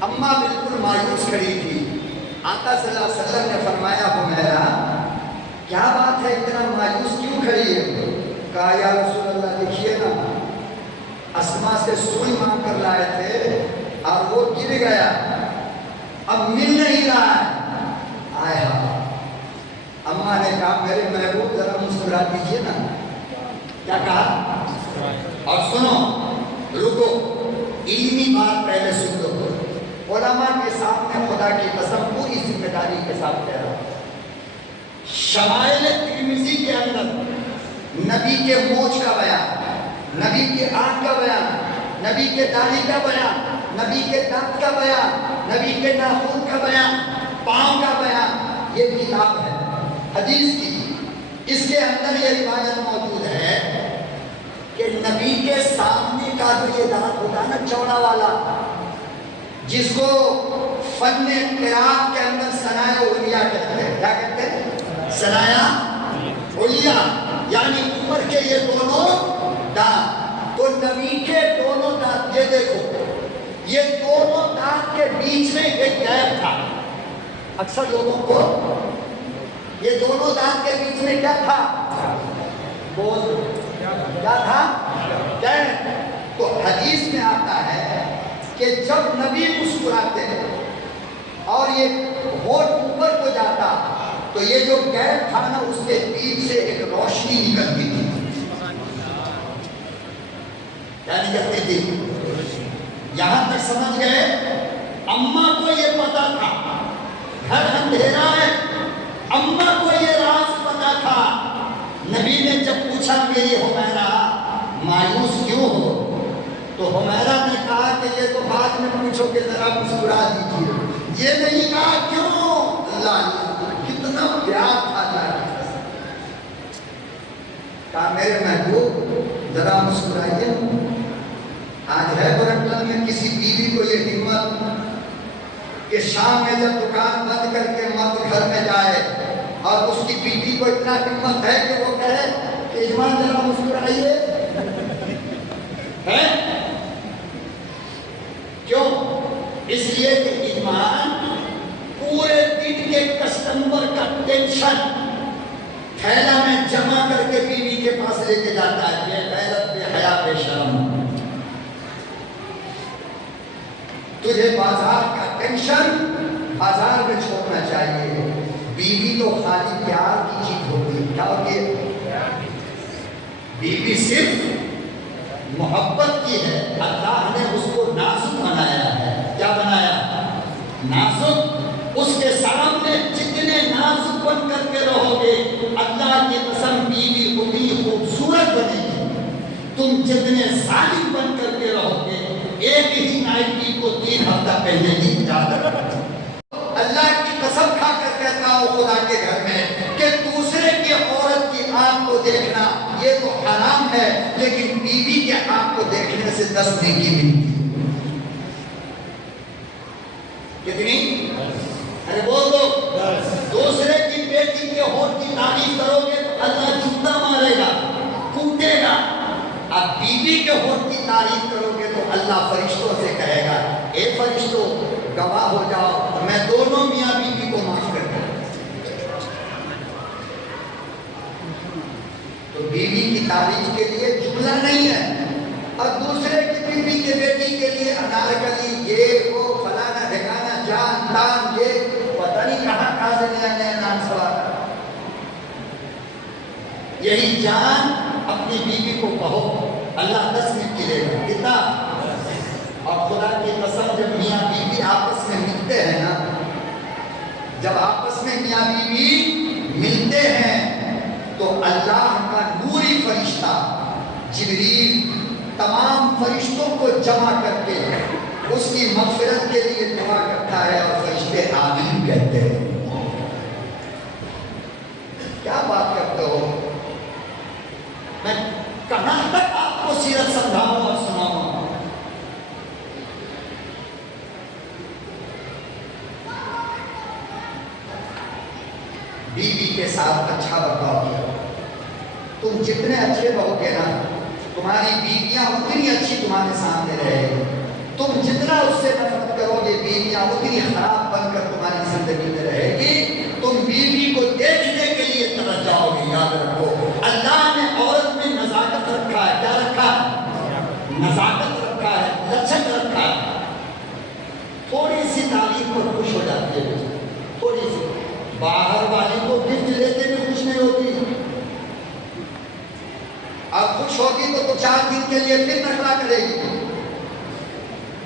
اماں بالکل مایوس کھڑی تھی، آقا صلی اللہ علیہ وسلم نے فرمایا حمیرہ کیا بات ہے اتنا مایوس کیوں کھڑی ہے؟ کہا یا رسول اللہ دیکھیے نا، اسما سے سوئی مانگ کر لائے تھے اور وہ گر گیا، اب مل نہیں رہا ہے۔ آئے اماں نے کہا میرے محبوب ذرا مسکرا دیجیے نا۔ کیا کہا؟ اور سنو، رکو، علمی بات پہلے سن لو، علماء کے سامنے خدا کی قسم پوری ذمہ داری کے ساتھ کہہ رہا ہوں، شمائل ترمذی کے اندر نبی کے مونچھ کا بیان، نبی کے آنکھ کا بیان، نبی کے داڑھی کا بیان، نبی کے دانت کا بیان، نبی کے ناخن کا بیان، پاؤں کا بیان، یہ کتاب ہے حدیث کی۔ اس کے اندر یہ روایت موجود ہے کہ نبی کے سامنے کا جو یہ دانت ہوتا نا چوڑا والا، جس کو فن قرات کے اندر ثنایا علیہ کہتے ہیں، کیا کہتے ہیں؟ ثنایا علیہ، یعنی اوپر کے یہ دونوں دانت، تو نبی کے دونوں دانت، یہ دیکھو، یہ دونوں دانت کے بیچ میں ایک گیپ تھا۔ اکثر لوگوں کو یہ دونوں دانت کے بیچ میں کیا تھا؟ بول، کیا تھا؟ گیپ۔ تو حدیث میں آتا ہے کہ جب نبی مسکراتے اور یہ ہونٹ اوپر کو جاتا تو یہ جو گیپ تھا نا اس کے بیچ سے ایک روشنی نکلتی تھی۔ کیا نکلتی تھی؟ یہاں تک سمجھ گئے؟ اماں کو یہ پتا تھا گھر اندھیرا ہے، اماں کو یہ راز پتا تھا۔ نبی نے جب پوچھا میری حمیرہ مایوس کیوں ہو، تو حمیرہ نے کہا کہ یہ تو بعد میں پوچھو کہ ذرا مسکرا دیجیے، یہ نہیں کہا کیوں؟ اللہ کتنا پیار تھا اللہ کی قسم۔ کہا میرے محبوب ذرا مسکرائیے۔ آج ہے برنٹل میں کسی بیوی کو یہ ہمت کہ شام میں جب دکان بند کر کے مرد گھر میں جائے اور اس کی بیوی کو اتنا ہمت ہے کہ وہ کہے کہ ایمان ذرا مسکرائیے؟ ہے کیوں؟ اس لیے کہ ایمان پورے دن کے کسٹمر کا ٹینشن تھیلا میں جمع کر کے بیوی کے پاس لے کے جاتا ہے، بے غیرت، بے حیا، بے شرم۔ تجھے بازار کا ٹینشن بازار میں چھوڑنا چاہیے۔ بیوی تو خالی پیار کی چیز ہوتی ہے، کیا ہوتی ہے؟ بیوی صرف محبت کی ہے۔ اللہ نے اس کو نازک بنایا ہے۔ کیا بنایا؟ نازک۔ اس کے سامنے جتنے نازک بن کر کے رہو گے، اللہ کی قسم بیوی اتنی خوبصورت بنے گی۔ تم جتنے ظالم بن کر کے رہو گے، ایک ہی نائٹی کو 3 ہفتہ پہلے ہی جاتا۔ اللہ کی قسم کھا کر کہتا ہوں خدا کے گھر میں کہ دوسرے کی عورت کی آنکھ کو دیکھنا یہ تو حرام ہے، لیکن بیوی کے آنکھ کو دیکھنے سے 10 نیکی ملتی ہے۔ کتنی؟ ارے بول دو۔ دوسرے کی بیٹی کے ہونٹ کی تعریف کرو گے تو اللہ جوتا مارے گا، کوٹے گا۔ اب بیوی کے ہونٹ کی تعریف کرو گے تو اللہ فرشتوں سے کہے گا اے فرشتوں گواہ ہو جاؤ، میں دونوں میاں بیوی کو معاف کر دوں۔ تو بیوی کی تعریف کے لیے جملہ نہیں ہے، اور دوسرے کی بیوی کے بیٹی کے لیے انارکلی، یہ وہ فلانا ڈھکانا، جان تان، یہ پتہ نہیں کہاں سے نیا نیا نام سوال۔ یہی جان اپنی بیوی کو کہو، اللہ 10 منٹ کی لے گا، کتنا؟ اور خدا کی قسم جب میاں بیوی آپس میں ملتے ہیں نا، جب آپس میں میاں بیوی ملتے ہیں تو اللہ کا نوری فرشتہ جبریل تمام فرشتوں کو جمع کر کے اس کی مغفرت کے لیے دعا کرتا ہے، اور فرشتے آمین کہتے ہیں۔ کیا بات کرتے ہو؟ بیوی کے ساتھ اچھا برتاؤ کیا۔ تم جتنے اچھے رہو گے نا تمہاری بیویاں اتنی اچھی تمہارے سامنے رہے گی، تم جتنا اس سے نفرت کرو گے بیویاں اتنی خراب بن کر تمہاری زندگی میں رہے گی۔ تم بیوی کو دیکھنے کے لیے طرف جاؤ گے۔ یاد رکھو اللہ نے عورت میں نزاکت رکھا ہے، کیا رکھا ہے؟ نزاکت رکھا ہے، لچک رکھا ہے۔ تھوڑی سی تعریف پر خوش ہو جاتی ہے، تھوڑی سی۔ باہر والی کو گفٹ لیتے بھی خوش نہیں ہوتی، اب خوش ہوگی تو 4 دن کے لیے پھر نخرا کرے گی،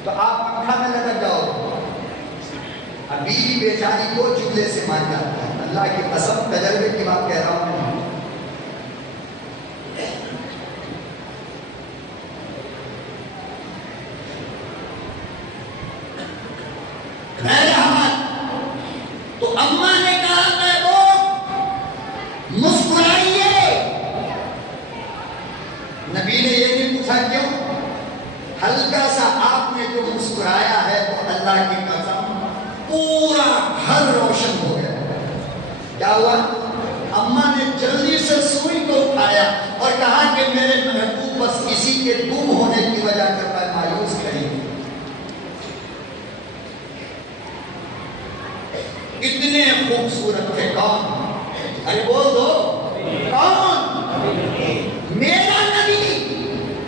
تو آپ پنکھا میں لٹک جاؤ۔ اب بیوی بیچاری کو جملے سے مان جاتا ہے، اللہ کی قسم تجربے کی بات کہہ رہا ہوں۔ تو اماں نے کہا کہ وہ مسکرائیے۔ نبی نے یہ نہیں پوچھا کیوں، ہلکا سا آپ نے جو مسکرایا ہے تو اللہ کی قسم پورا گھر روشن ہو گیا۔ کیا ہوا؟ اماں نے جلدی سے سوئی کو اٹھایا اور کہا کہ میرے محبوب بس اسی کے گم ہونے کی وجہ سے میں مایوس کھڑی ہوں۔ اتنے خوبصورت تھے، کون؟ ارے بول دو کون؟ میرا نبی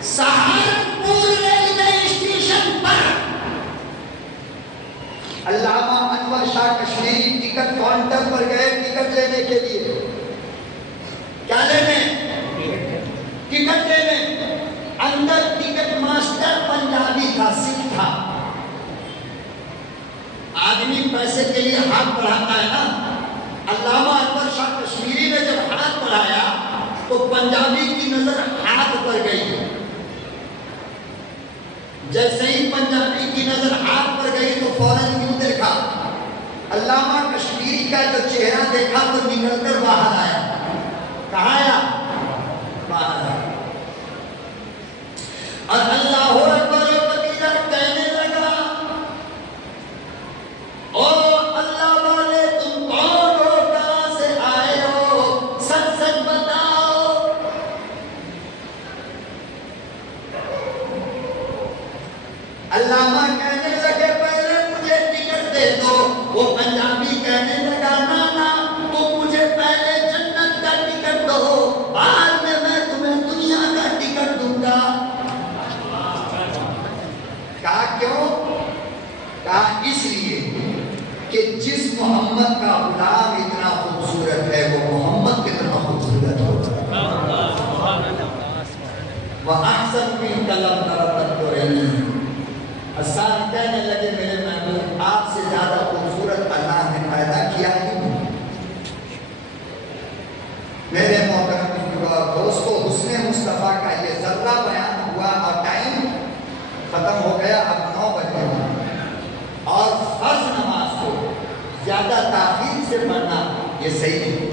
سہارنپور ریلوے اسٹیشن پر علامہ انور شاہ کشمیری ٹکٹ کاؤنٹر پر گئے ٹکٹ لینے کے لیے۔ کیا لینے؟ ٹکٹ لینے۔ اندر ٹکٹ ماسٹر پنجابی تھا، سکھ تھا۔ آدمی پیسے کے لیے ہاتھ بڑھاتا ہے نا، علامہ انور شاہ کشمیری نے جب ہاتھ بڑھایا تو پنجابی کی نظر ہاتھ پر گئی۔ جیسے ہی پنجابی کی نظر ہاتھ پر گئی تو فوراً یوں دیکھا، علامہ کشمیری کا جو چہرہ دیکھا تو نکل کر باہر آیا۔ کہاں آیا؟ باہر آیا۔ اور اللہ اکبر کبیرہ کہنے لگا، او اللہ والے تم کون ہو، کہاں سے آئے ہو، سچ سچ بتاؤ۔ علامہ کہنے لگے پہلے مجھے ٹکٹ دے دو۔ وہ پنجابی کہنے لگا نا نا تم مجھے پہلے جنت کا ٹکٹ دو، بعد میں تمہیں دنیا کا ٹکٹ دوں گا۔ کہا کیوں؟ کہا اس لیے کہ جس محمد کا غلام اتنا خوبصورت ہے وہ محمد کتنا خوبصورت ہوگا۔ وَأَحْسَنُ مِنْكَ لَمْ تَرَ قَطُّ عَيْنِي۔ حسان کہنے لگے میرے محبوب آپ سے زیادہ خوبصورت اللہ نے پیدا کیا ہی نہیں۔ میرے محترم دوستو، حسن مصطفیٰ کا یہ ذرہ بیان ہوا اور ٹائم ختم ہو گیا، اب 9 بجے اور فرض نماز کو زیادہ تاخیر سے پڑھنا یہ صحیح نہیں۔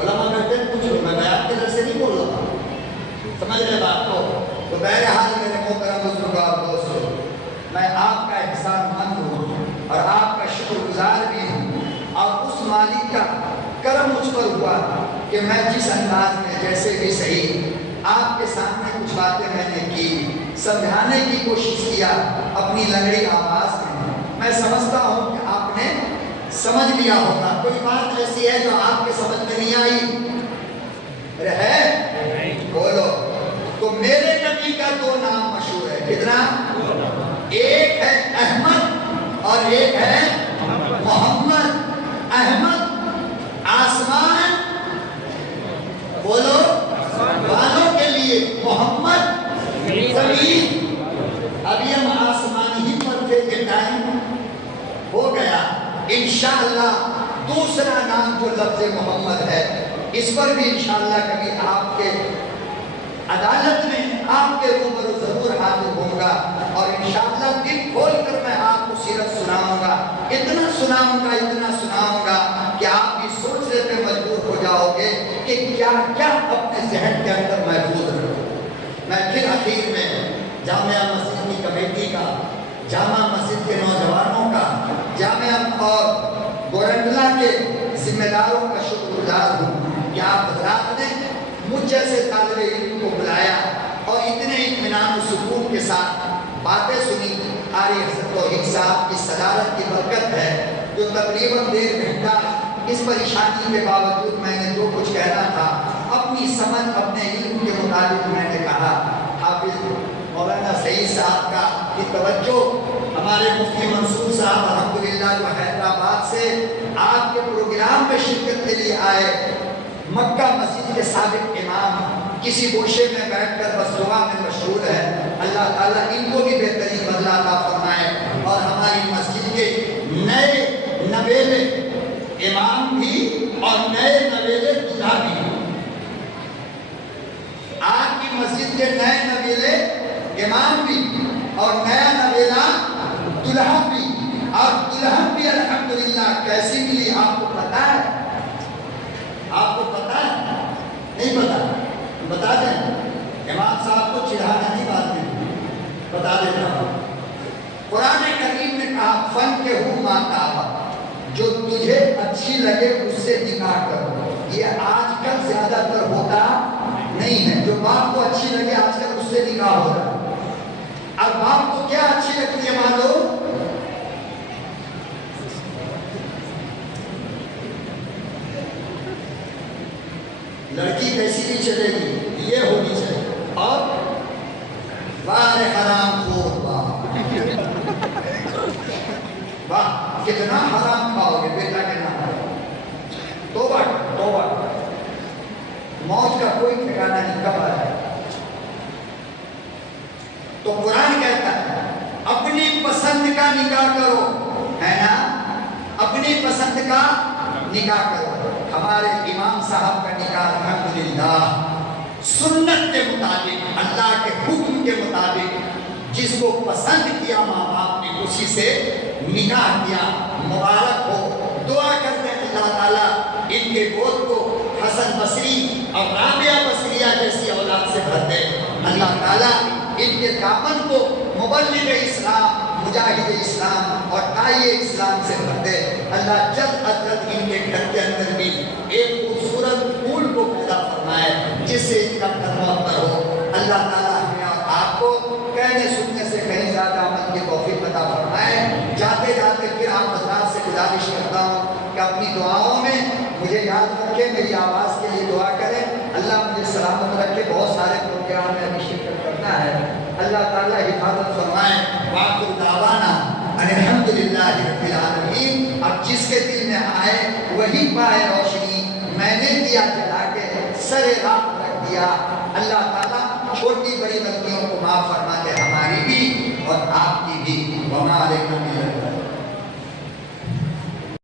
علماء کہتے ہیں کچھ میں بیان کے در سے نہیں بول رہا، سمجھ رہے بات کو؟ تو بہرحال میرے محترم بزرگوں دوستو، میں آپ کا احسان مند ہوں اور آپ کا شکر گزار بھی ہوں، اور اس مالک کا کرم مجھ پر ہوا کہ میں جس انداز میں جیسے بھی صحیح آپ کے سامنے کچھ باتیں میں نے کی، سمجھانے کی کوشش کیا اپنی لنگڑی آواز میں سمجھتا ہوں کہ آپ نے سمجھ لیا ہوگا۔ کوئی بات ایسی ہے جو آپ کے سمجھ میں نہیں آئی ہے؟ بولو۔ تو میرے نبی کا 2 نام مشہور ہے، کتنا؟ ایک ہے احمد اور ایک ہے محمد۔ احمد آسمان بولو والوں کے لیے، محمد زمین۔ ابھی ہم آسمان ہی پر تھے کہ ٹائم ہو گیا۔ انشاءاللہ دوسرا نام جو لفظ محمد ہے اس پر بھی انشاءاللہ کبھی آپ کے عدالت میں آپ کے روبرو ضرور حاضر ہوں گا، اور انشاءاللہ دل کھول کر میں آپ کو سیرت سناؤں گا، اتنا سناؤں گا کہ آپ بھی سوچنے پہ مجبور ہو جاؤ گے کہ کیا کیا اپنے ذہن کے اندر محفوظ رکھو۔ میں پھر اخیر میں جامعہ مسجد کی کمیٹی کا، جامعہ مسجد کے نوجوانوں کا، جامعہ اور گورنڈلا کے ذمہ داروں کا شکر گزار ہوں کہ آپ حضرات نے مجھ جیسے طالب علم کو بلایا اور اتنے اطمینان و سکون کے ساتھ باتیں سنی. قاری حضرت توحید صاحب کی صدارت کی برکت ہے جو تقریباً 1.5 گھنٹہ اس پریشانی کے باوجود میں نے جو کچھ کہنا تھا اپنی سمجھ اپنے علم کے مطابق میں نے کہا. حافظ مولانا سعید صاحب کا کی توجہ ہمارے مفتی منصور صاحب الحمدللہ جو حیدرآباد سے آپ کے پروگرام میں شرکت کے لیے آئے. مکہ مسجد کے سابق امام کسی گوشے میں بیٹھ کر بس دعا میں مشغول ہے. اللہ تعالیٰ ان کو بھی بہترین بدلہ عطا فرمائے اور ہماری مسجد کے نئے نویلے امام بھی اور نئے نویلے دلہا بھی. آپ کی مسجد کے نئے نویلے امام بھی اور نیا نویلا دلہا بھی. اور دلہن بھی الحمدللہ کیسی ملی آپ کو پتا ہے؟ آپ کو پتا ہے؟ نہیں پتا؟ بتا دیں. امام صاحب کو چڑھانا نہیں بات میں بتا دیتا ہوں. قرآن کریم نے کہا فن کے ہوں ماتا جو تجھے اچھی لگے اس سے نکاح کرو. یہ آج کل زیادہ تر ہوتا نہیں ہے. جو باپ کو اچھی لگے آج کل اس سے نکاح ہو رہا ہے. اب باپ کو کیا اچھی لگتی ہے معلوم؟ لڑکی کیسی بھی چلے گی یہ ہونی چاہیے. اور بار حرام خور واہ کتنا حرام کھاؤ گے بیٹا کے نام. توبہ توبہ موت کا کوئی ٹھکانہ نہیں کب آ جائے. تو قرآن کہتا ہے اپنی پسند کا نکاح کرو ہے نا. اپنی پسند کا نکاح کرو. ہمارے امام صاحب کا نکاح الحمدللہ سنت کے مطابق اللہ کے حکم کے مطابق جس کو پسند کیا ماں باپ نے اسی سے نکاح کیا. مبارک ہو. دعا کرتے ہیں اللہ تعالیٰ ان کے گود کو حسن بصری اور رابعہ بصریہ جیسی اولاد سے بھر دے. اللہ تعالیٰ ان کے دامن کو مبلغ اسلام مجاہد اسلام اور داعی اسلام سے بھر دے. اللہ جلد از جلد ان کے گھر کے اندر بھی ایک خوبصورت پھول کو پیدا فرمائے جس سے ان کا قدمہ پر ہو. اللہ تعالیٰ ہمیں اور آپ کو کہنے سننے سے کہیں زیادہ عمل کی توفیق عطا فرمائے. جاتے جاتے پھر آپ حضرات سے گزارش کرتا ہوں کہ اپنی دعاؤں میں مجھے یاد رکھیں, میری آواز کے لیے دعا کریں. اللہ مجھے سلامت رکھے. بہت سارے پروگرام میں ابھی شرکت کرنا ہے. اللہ تعالیٰ حفاظت فرمائے. وآخر دعوانا الحمدللہ رب العالمین. اب جس کے دل میں آئے وہی پائے روشنی. میں نے دیا جلا کے سر راہ رکھ دیا. اللہ تعالیٰ چھوٹی بڑی غلطیوں کو معاف فرما دے ہماری بھی اور آپ کی بھی. وما علیکم